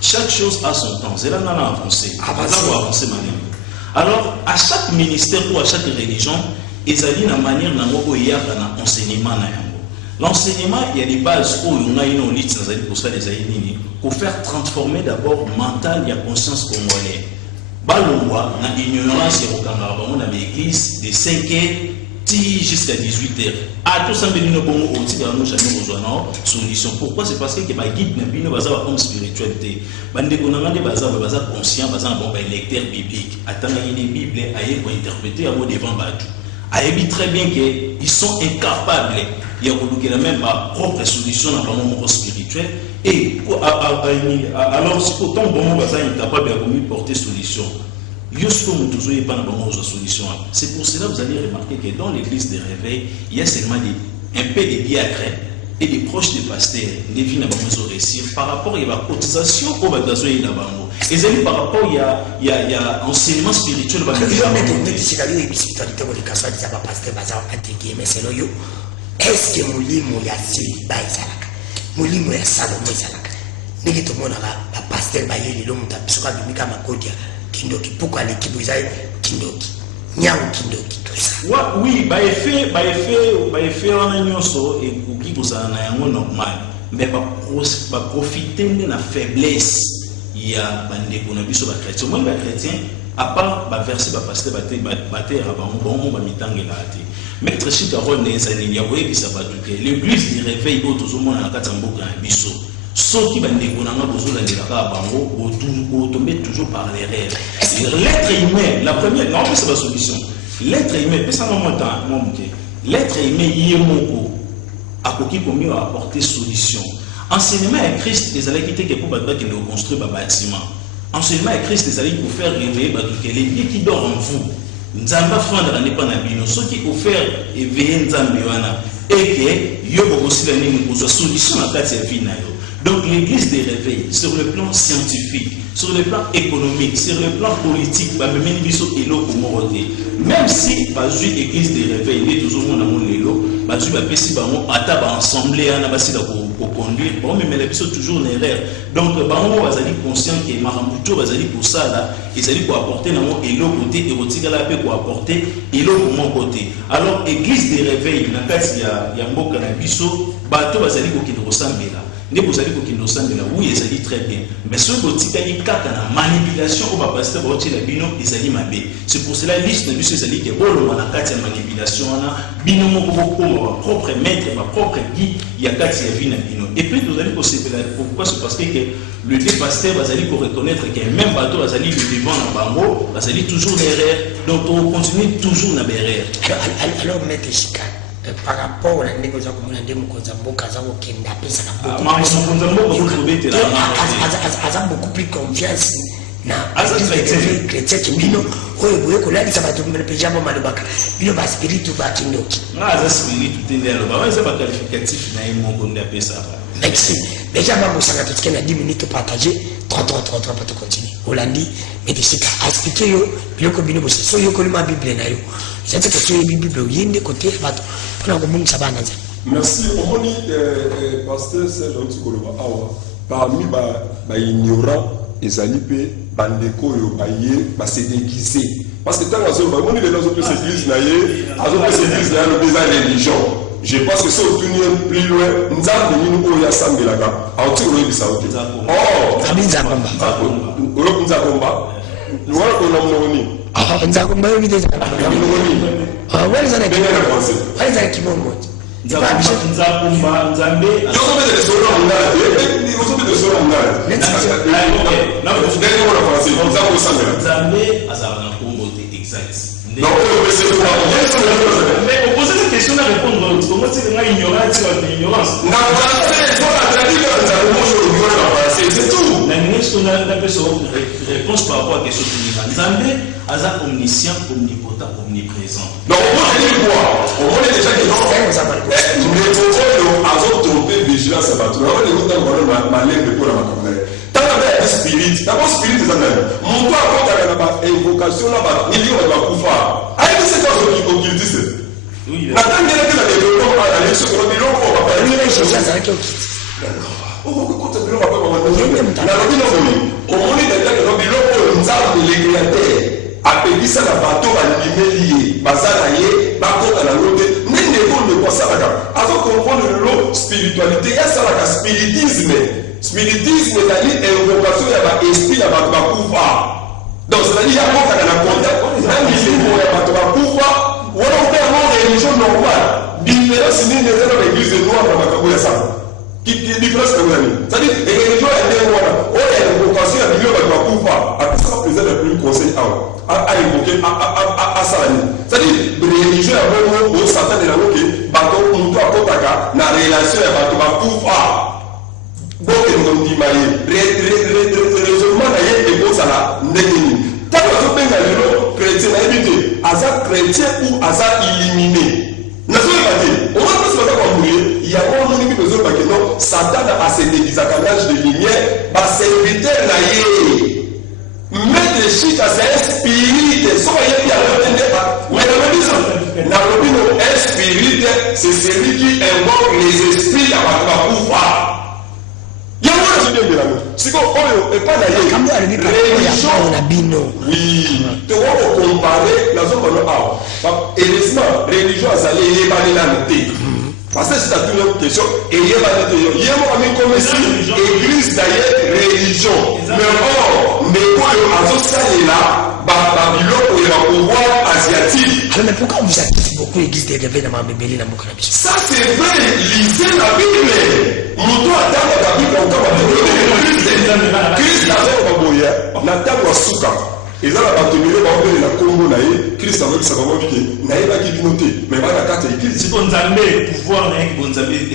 chaque chose a son temps c'est là on a avancé avancer manière alors à chaque ministère ou à chaque religion ils ont une manière nango ya na enseignement na yango l'enseignement il y a des bases où on a une liste pour ça les aïnini pour faire transformer d'abord mental et la conscience congolaise. Balongwa, na ignorance et au Canada, on a l'église de 5h jusqu'à 18h. À tout ça, nous avons jamais besoin de solution. Pourquoi? C'est parce que les guides ne sont pas comme spiritualité. Bande konanga de baza baza conscient, baza bon lecteur biblique. Attendre les Bibles, aïe pour interpréter à mot devant Badou. Aïe très bien qu'ils sont incapables. Il y a même ma propre solution dans le monde spirituel. Et alors, si autant bon monde est incapable de porter solution, c'est pour cela que vous allez remarquer que dans l'église des réveils, il y a seulement un peu de diacres et des proches des pasteurs qui viennent à réussir par rapport à la cotisation au bagazo et la bango. Et c'est par rapport il y a enseignement spirituel. Est-ce que molimo ya célibat ezalaka molimo ya salomo ezalaka ndenge tomonaka bapaster bayeli lo moto abisoka bimika makoti ya kindoki pourquoi l'équipe ezali kindoki nyango kindoki oui baefe wana nyonso ekoki kozala na yango normal mais baprofite nde na faiblesse ya bandeko na biso bachrétien moi bachrétien à part baverse bapaster batera bango bamitangela te Maître Chikaron Nezani, il y a l'église du réveil au Tozomon à Katamboka à Bisso. Ceux qui vendent des bonaments aux autres de la Bango, au tomber toujours par les rêves. L'être humain, la première, non, c'est la solution. L'être humain, c'est ça mon temps, l'être humain, il y a mon à qui pour mieux apporter solution. Enseignement à Christ, les allées quitter pour battre qui nous construit un bâtiment. Enseignement à Christ, les allées pour faire réveiller les biens qui dorment en vous. Nzamba fondra n'est pas nabino ce qui offert et veiller nzambe wana et que yobo aussi la nini pour solution à ta vie na yo. Donc l'église des réveils sur le plan scientifique, sur le plan économique, sur le plan politique, ba memeni biso elo komorote. Même si ba ju église des réveils est toujours mon amour lelo, ba ju ba pesi ba mo ata ba ensemble ana ba sida ko conduire, bon mais la biso toujours une erreur. Donc ba mo bazali conscient que marambuto bazali pour ça là, ils allaient pour apporter na mo elo côté érotique là pe pour apporter elo pour mon côté. Alors église des réveils na kati ya mboka na biso, bato bazali ko kino sambela. Ne vous allez pour qu'il nous semble là, oui, ils allaient très bien. Mais ce que tu as la manipulation, on va passer par la bino, ils allaient m'aber. C'est pour cela que liste de monsieur Zali qui est bon, on a quatre manipulation, on a bino, ma propre maître, ma propre guide, il y a quatre bino. Et puis nous allons procéder là. Pourquoi? C'est parce que le pasteur va aller pour reconnaître qu'un même bateau va aller le devant dans Bango, va aller toujours derrière. Donc on continue toujours dans derrière. Alors, maître Chika, par rapport à ndenge oza komona nde mokonzi ya mboka aza kokende apesaka aza beaucoup plus confiance na chrétien kimbino oyo boye kolalisa bato mpeja mo malobaka bino baspiritu bakindoki aza spiritu te nde aloba eza baqualificatif na ye moko nde apesaka déjà bambosaka totike na 10 minutes partager 3 pas continue olandi medesika expliquer yo biloko bino bosi so yo kolima bible na yo c'est que so yo bible oyende côté bato pona komonisa bana nzambe. Merci. Omoni pasteur Serge Antikoloba awa parmi ba ignorant ezali pe bandeko yo baye ba se déguiser parce que tant azo ba moni les autres églises na ye azo pe église na no beza religion. Je pense que c'est au tournoi plus loin nzambe nini oyo ya sambelaka Antikoloba bisa ote. Oh, Nzambe Europe nzakomba. Nuwa ko na mnoni. Nzakomba yo bideza. Mnoni. Wale zana Benga na français. Wale zana kimongo. Nzakumba Nzambe Yosobe de solo ngale. Yosobe de solo ngale. Nzambe azala na kombo te exact. Non, mais on pose cette question à répondre. Comment c'est que ignorance ou ignorance? C'est tout. La réponse par rapport à la question de Nzambe, Aza omniscient, omnipotent, omniprésent. Donc on dit quoi? On est déjà que les protocoles ont trompé vigilance à Batou. On est dans malin de pour la macabre. Tant que le spirit, d'abord spirit des amis. Mon toit a une invocation là-bas. Il y a un pouvoir. Allez, c'est quoi ce qu'il dit? Oui, la dame vient de la développement à la lecture de l'eau. On va pas dire les choses. apelisa na bato balimeli bazala ye bakota na lote nende ko ne kosalaka azo comprendre lo spiritualité ya salaka spiritisme ezali invocation ya ba esprit ya bato bakufa donc c'est-à-dire ya kota na contact na milimo ya bato bakufa wala upe ya religion normale différence nini ezala na église noire na makambo ya sana différence na ngani c'est-à-dire religion ya ndenge wana oyo ya invocation ya milio bato bakufa apesa président le plus conseil à évoquer à Salani. C'est-à-dire, religion à bon mot, Satan est là, ok, bateau, on doit contacter, na relation à bateau, va pouvoir. Donc, on dit, raisonnement d'ailleurs, et bon, ça là, n'est-ce pas? Tant que vous avez chrétien, évité, hasard chrétien ou hasard illuminé. N'a pas dit, on va pas se mettre à mourir, il y a un monde qui besoin de non, Satan a assez des accapages de lumière, va serviteur naïe. Mettre les chiffres à un spirit, soyez bien mais un spirit, c'est celui qui invoque les esprits à la pouvoir. Il y a un peu de la c'est quoi, et pas la religion. Oui, tu vas comparer la zone de l'art. Heureusement, religion a salé et pas la noté. Parce que c'est une question, et il y a comme si église d'ailleurs religion. Mais or, mais quoi, à là, Babylone et le pouvoir asiatique. Alors, mais pourquoi vous activez beaucoup l'église des réveils dans ma bébé dans mon canapé? Ça, c'est vrai, lisez la Bible. Mon doigt attend la Bible encore à Christ a fait un Nathan Wasuka. Et là, la bateau la Congo, Christ avec sa maman, n'a pas qui noté. Mais pas la carte église. Si on a le pouvoir,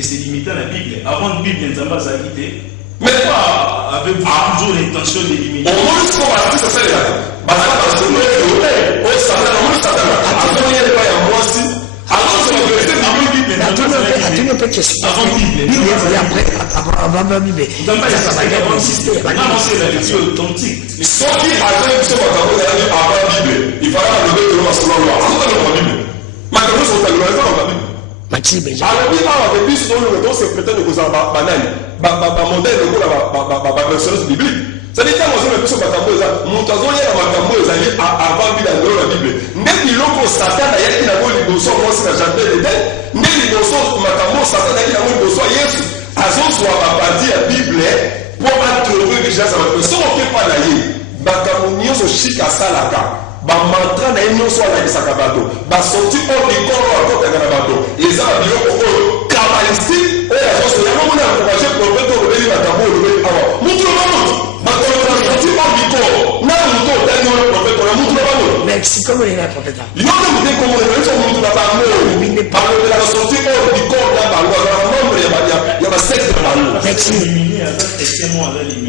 c'est limité à la Bible. Avant la Bible, on n'a pas quitté. Mais pas avec toujours l'intention d'éliminer. Au moins, ce qu'on va dire, c'est ça. Parce que nous, au Satan, avant, il n'y avait pas un mois si. Avant, c'est la vérité de la Bible. Attends un peu de question. Avant la Bible. Avant la Bible. Ça va bien insister. Non, c'est la lecture authentique. Ce qui, par exemple, ce qu'on va dire avant la Bible, il fallait lever le nom à son nom. Avant la Bible. Maintenant, on va le lever dans la Bible. Alors, il va avec lui, c'est peut-être que vous avez un modèle de personnage biblique. C'est-à-dire que nous avons besoin de avant la Bible. Même si l'on Satan a été dans le bosso, moi c'est la jardin de Eden. Même si l'on Satan a été dans le bosso, Yesu, Azon soit à partir de la Bible pour trouver que j'ai ça. Si on ne peut pas l'aller, Bakamounion se chic à Salaka. Mantra na enyo so ala bisaka bato ba sorti o likolo akota na bato eza ba biloko oyo kabalistique oyo azoso ya mona encourager prophète o beli batambo o beli awa mutu ba mutu ba ko na sorti o likolo na mutu dani o prophète na mutu ba mutu mais Mexico, on est là, propriétaire. Il y a des comme on est sur la banque, parle de la sortie hors du corps de la banque, il y a un sexe de la banque. Mais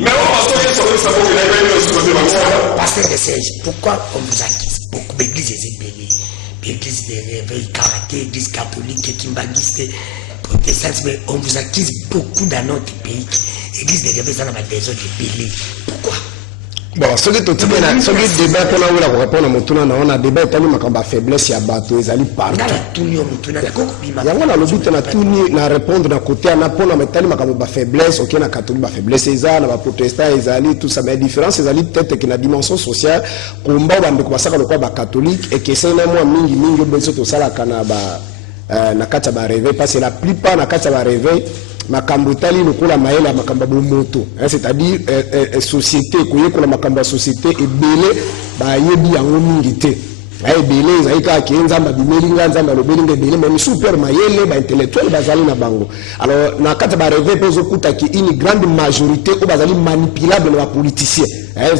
on va sortir sur le sabot et la banque. Pasteur de Serge, pourquoi on vous acquise beaucoup d'églises ébélées, l'église de réveil, karaté, l'église catholique, kimbaguiste, protestante, mais on vous acquise beaucoup dans notre pays. L'église de réveil, ça n'a pas besoin de bélés. Pourquoi? Bon, ce qui est tout débat qu'on a eu pour répondre à mon tournant, on a débat tellement comme la faiblesse, il y a bateau, ils allaient partout. Il y a le but de tout na répondre d'un côté, on a pour la métal, comme la faiblesse, ok, na catholique, la faiblesse, ils allaient, na protestant, ils allaient, tout ça, mais la différence, ils allaient peut-être que la dimension sociale, combat, on va commencer à le quoi, catholique, et que c'est un mois, mingi, tout ça, la canaba, na kata ba réveil, parce que la plupart, na kata ba réveil, makambo tali lokola maela makambo bomoto, c'est-à-dire société koye kola makambo société ebele ba yebi yango mingi te ebele ezalika ke nzamba bimelinga nzamba lobelinga ebele mais super mayele ba intellectuel bazali na bango. Alors na kata ba rêver pozo kuta ki une grande majorité o bazali manipulable na politiciens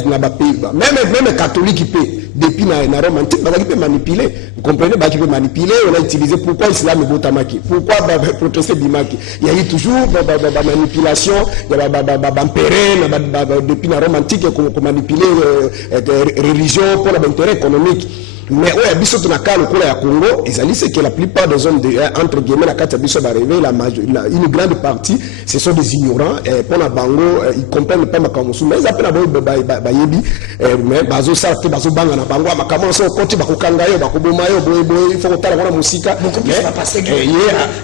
na ba pays même catholique pe depuis na romantique bazali pe manipuler, vous comprenez, ba qui peut manipuler, on a utilisé pourquoi islam botamaki, pourquoi protester bimaki, il y a eu toujours manipulation, il y a empereur depuis la romantique qu'on manipuler religion pour l'intérêt économique. Mais ouais, biso na kalo kola ya Congo, ils allaient c'est que la plupart des hommes de entre guillemets la carte biso arrivé une grande partie ce sont des ignorants et pour la bango ils comprennent pas makamusu mais ils appellent ba yebi mais bazo sa te bazo banga na bango makamo so koti bakukanga yo bakuboma yo boy faut tala kona musika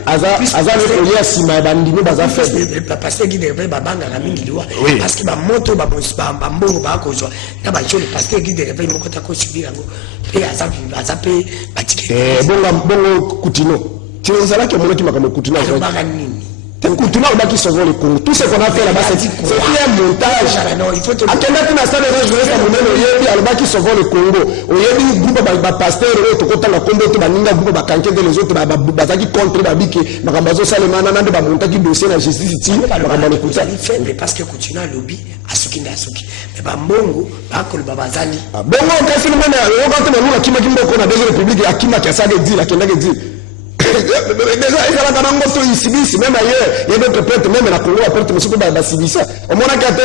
aza le ya sima bandimi baza fait parce que guide ba banga na mingi liwa parce que ba moto ba mbongo ba kozwa na ba choli parce que guide ba moko ta ko subira ngo et azape batike bongo kutino tu osala ke mono ki makamo kutino Kutuna qui sauve le Congo. Tout ce qu'on a fait là-bas, c'est un montage. À quel moment tu as ça, les gens jouent ça, nous-mêmes, qui sauve le Congo. On y a des groupes de pasteurs, tout côté la Congo, tout baninga, groupe de canquet de les autres, bazaki contre Babiki, Makambazo Salemana, de Bamonta qui dossier la justice ici, parce que Kutuna lobby, Asuki Nasuki. Mais Bambongo, Bakol Babazali. Bongo, quand c'est le même, quand on a Kima Kimbo, on a des républiques, Akima qui a ça de dire, la Kenda qui dit. Déjà, ils ont un moto ici, même ailleurs. Il y a d'autres prêtres, même la Congo, prêtre, monsieur, Basibisa. Au moins, quand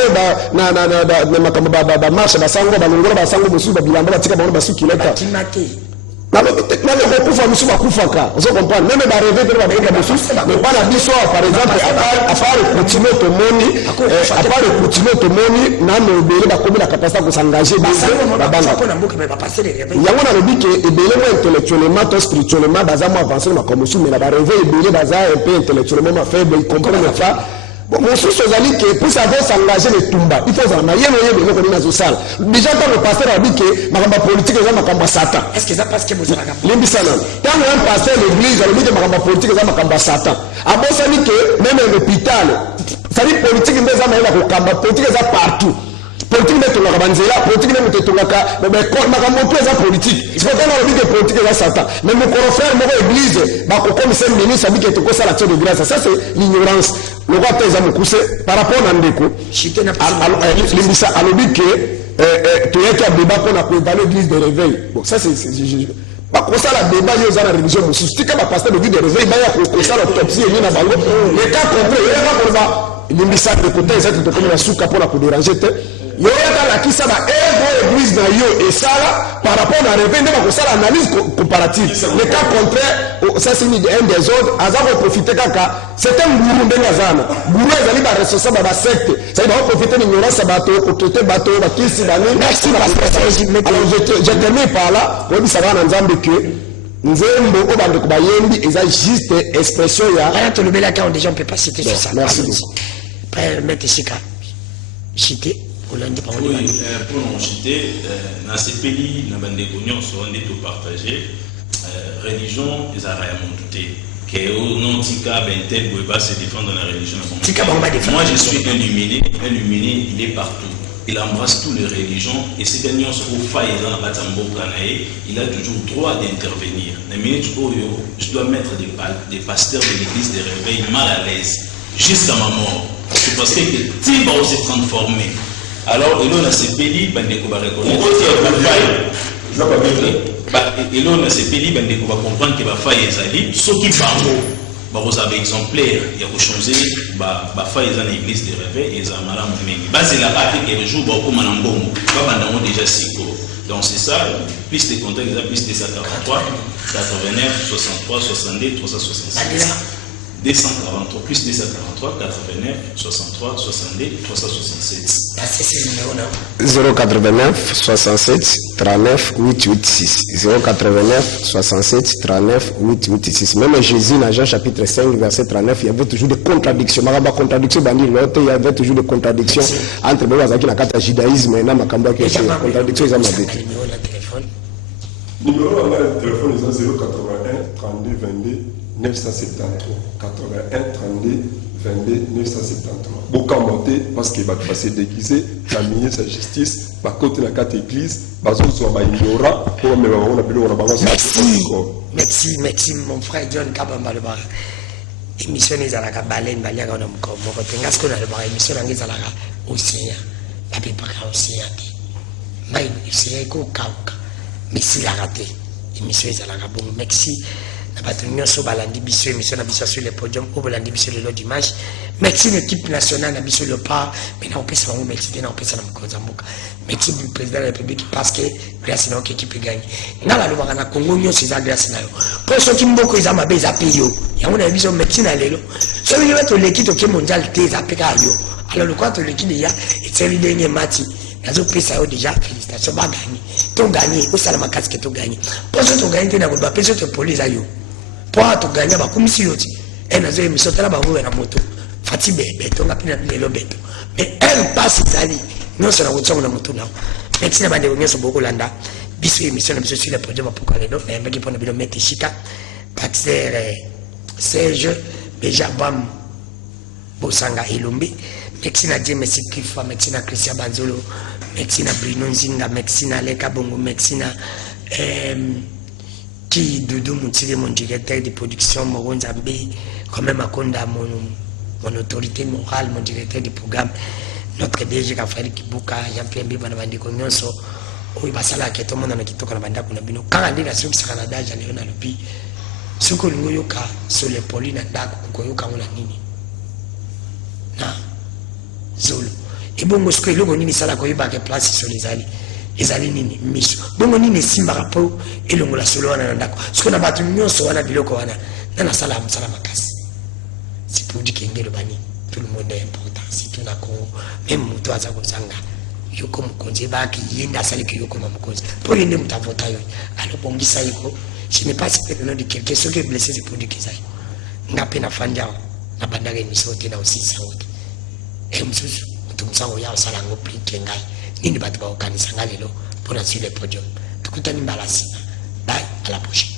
na marche, Basango, Banongo, Basango, Monsieur, Babilamba, Batika, Basuki, vous comprenez, même dans rêver de la mais pas la biso, par exemple, à part le continuer au moni, à part le continuer au moni, n'a pas la capacité de s'engager dans la bande. Il y a un dit que est intellectuellement, spirituellement, basama avancé dans la commission, mais la rêver est bazar un peu intellectuellement faible, il comprend pas. Bon, mon souci, c'est que pour savoir s'engager les Tumba, il faut s'en aller, déjà, quand le pasteur a dit que ma politique est ma Satan. Est-ce que ça passe que vous avez quand un pasteur l'église, il dit que ma politique est ma Satan. À bon, ça dit que même un hôpital, ça dit politique est politique est partout. Politique de Tonga Banzela, politique de Tonga, mais makambo eza politique. C'est pourquoi on a dit que politique est Satan. Mais mon confrère, mon église, comme c'est le ministre, ça dit que tu ça l'action de grâce. Ça c'est l'ignorance. Le roi Teza Moukousse, par rapport à Ndeko, l'imisa a dit que tu es qui a débat qu'on a dans l'église de réveil. Bon, ça c'est. Pas comme ça la débat il y a la religion. Si tu as passé l'église de réveil, il y a comme ça l'autopsie et il y a les cas concrets, il y a comme ça. L'imisa de côté, c'est que tu as souka pour la déranger. Il y a la qui ça va église dans yo et ça là par rapport à la réveil, ça l'analyse comparative. Le cas contraire, ça c'est un des autres. Azar profiter kaka, c'est un gourou de Nazana. Gourou est allé responsable de la secte. Ça va profiter de l'ignorance à bateau, pour traiter bateau, qui s'y va. Merci alors je termine par là. On dit ça va dans Zambie que Nzembo au bande de Bayembi, ils ont juste expression ya. Rien te le bel account déjà on peut pas citer sur ça. Merci beaucoup. Maître Chika. Chité. Oui, pour nous citer, dans ces pays, dans les Cognos, on est tout partagé. Religion, ils ont monté. Que non, Tika, tel ne peut pas se défendre dans la religion. Moi, je suis illuminé. Illuminé, il est partout. Il embrasse toutes les religions. Et ces gagnants sont faillis dans la Batambo Kanae. Il a toujours droit d'intervenir. Dans les minutes où je dois mettre des pasteurs de l'église de réveil mal à l'aise. Jusqu'à ma mort. C'est parce que Tiba s'est transformé. Alors, il y a ces pays, il faut reconnaître qu'il y a une faille. Et là, on a ces pays, on va comprendre que va faire les alliés. Ce qui vous avez exemplaire, il y a changer, faire les églises de réveil et les amalam. C'est là-bas que les jours, comme un bon, déjà 6 cours. Donc c'est ça, plus de contacts, plus de 143, 89, 63, 62, 366. 243, plus 243, 89, 63, 62, 367. C'est le numéro, non? 089 67 39 886. 089 67 39 886. Même Jésus, dans Jean chapitre 5, verset 39, il y avait toujours des contradictions. Il y avait toujours des contradictions entre le judaïsme et le contradiction. Numéro de téléphone est 081 32 22 973. 81 32 22 973. Beaucoup monté parce que va passer déguisé, terminer sa justice, va côté la carte église, va soit ignorant pour me on a besoin on a besoin. Merci mon frère John Kabamba le bar. Émission les alaka baleine balia quand on comme on tenga ce qu'on a le bar émission les alaka océan. La plupart océan. Mais c'est ko kauka. Merci la raté. Émission les alaka bon merci. Na bato nyonso balandi biso émission na biso sur le podium ou balandi biso le dimanche. Merci l'équipe nationale na biso le pas mais na opesa bango merci na opesa na mkoza mboka. Merci du président de la République parce que grâce à notre équipe gagne. Ngala lo bana Congo nyonso za grâce na yo. Pour ceux qui mboko za mabe za payo. Ya on a biso merci na lelo. So bi bato l'équipe au mondial te za peka yo. Alors le quoi l'équipe ya et c'est le dernier match. Nazo pesa yo déjà félicitations ba gagner. Ton gagner au salama casque to gagner. Pour ceux qui gagner na ba pesa to police ayo. Pour to gagner ba komisi yoti. Et nazo émission tala ba na moto. Fati bebe to ngapina lelo beto. Mais elle passe Italie. Nous sommes en train de nous merci na bande nyonso boko landa biso émission na biso sur le podium pour lelo na mbeki pona bilo meti shika Baxter Serge Bejabam Bosanga Ilumbi merci na Dieu merci Kifa merci na Christian Banzolo merci na Bruno Nzinga merci na Leka Bongo merci na qui Doudou Moutile mon directeur de production Moronzambe quand même Akonda mon autorité morale mon directeur de programme notre DG Kafari Kibuka Jean-Pierre Biba na bandiko nyonso oyo basala ke to mona na kitoka na bandako na bino kanga ndina soki saka na daja leo na lobi soko lingo yoka sur le poli na ndako ko yoka ngona nini na zolo e bongo soko iloko nini sala ko yeba ke place sur les ali ezali nini miso bongo nini simba rapo elongo la solo wana na ndako soko na batu nyonso wana biloko wana na sala msala makasi c'est pour dire que bani tout le monde est important si tu n'as même moto aza kozanga yoko mukonzi baki yenda sali ki yoko mukonzi pour yende mutavota yo alors bongisa yiko je n'ai pas cité le nom de quelqu'un ce qui est blessé c'est pour dire que ça ngape na fanja na bandage ni sote na aussi sauti et msusu mutumsango ya sala ngo plike ngai nini batu ba okanisa ngalelo pour sur le podium tukutani mbalasi bye à la prochaine.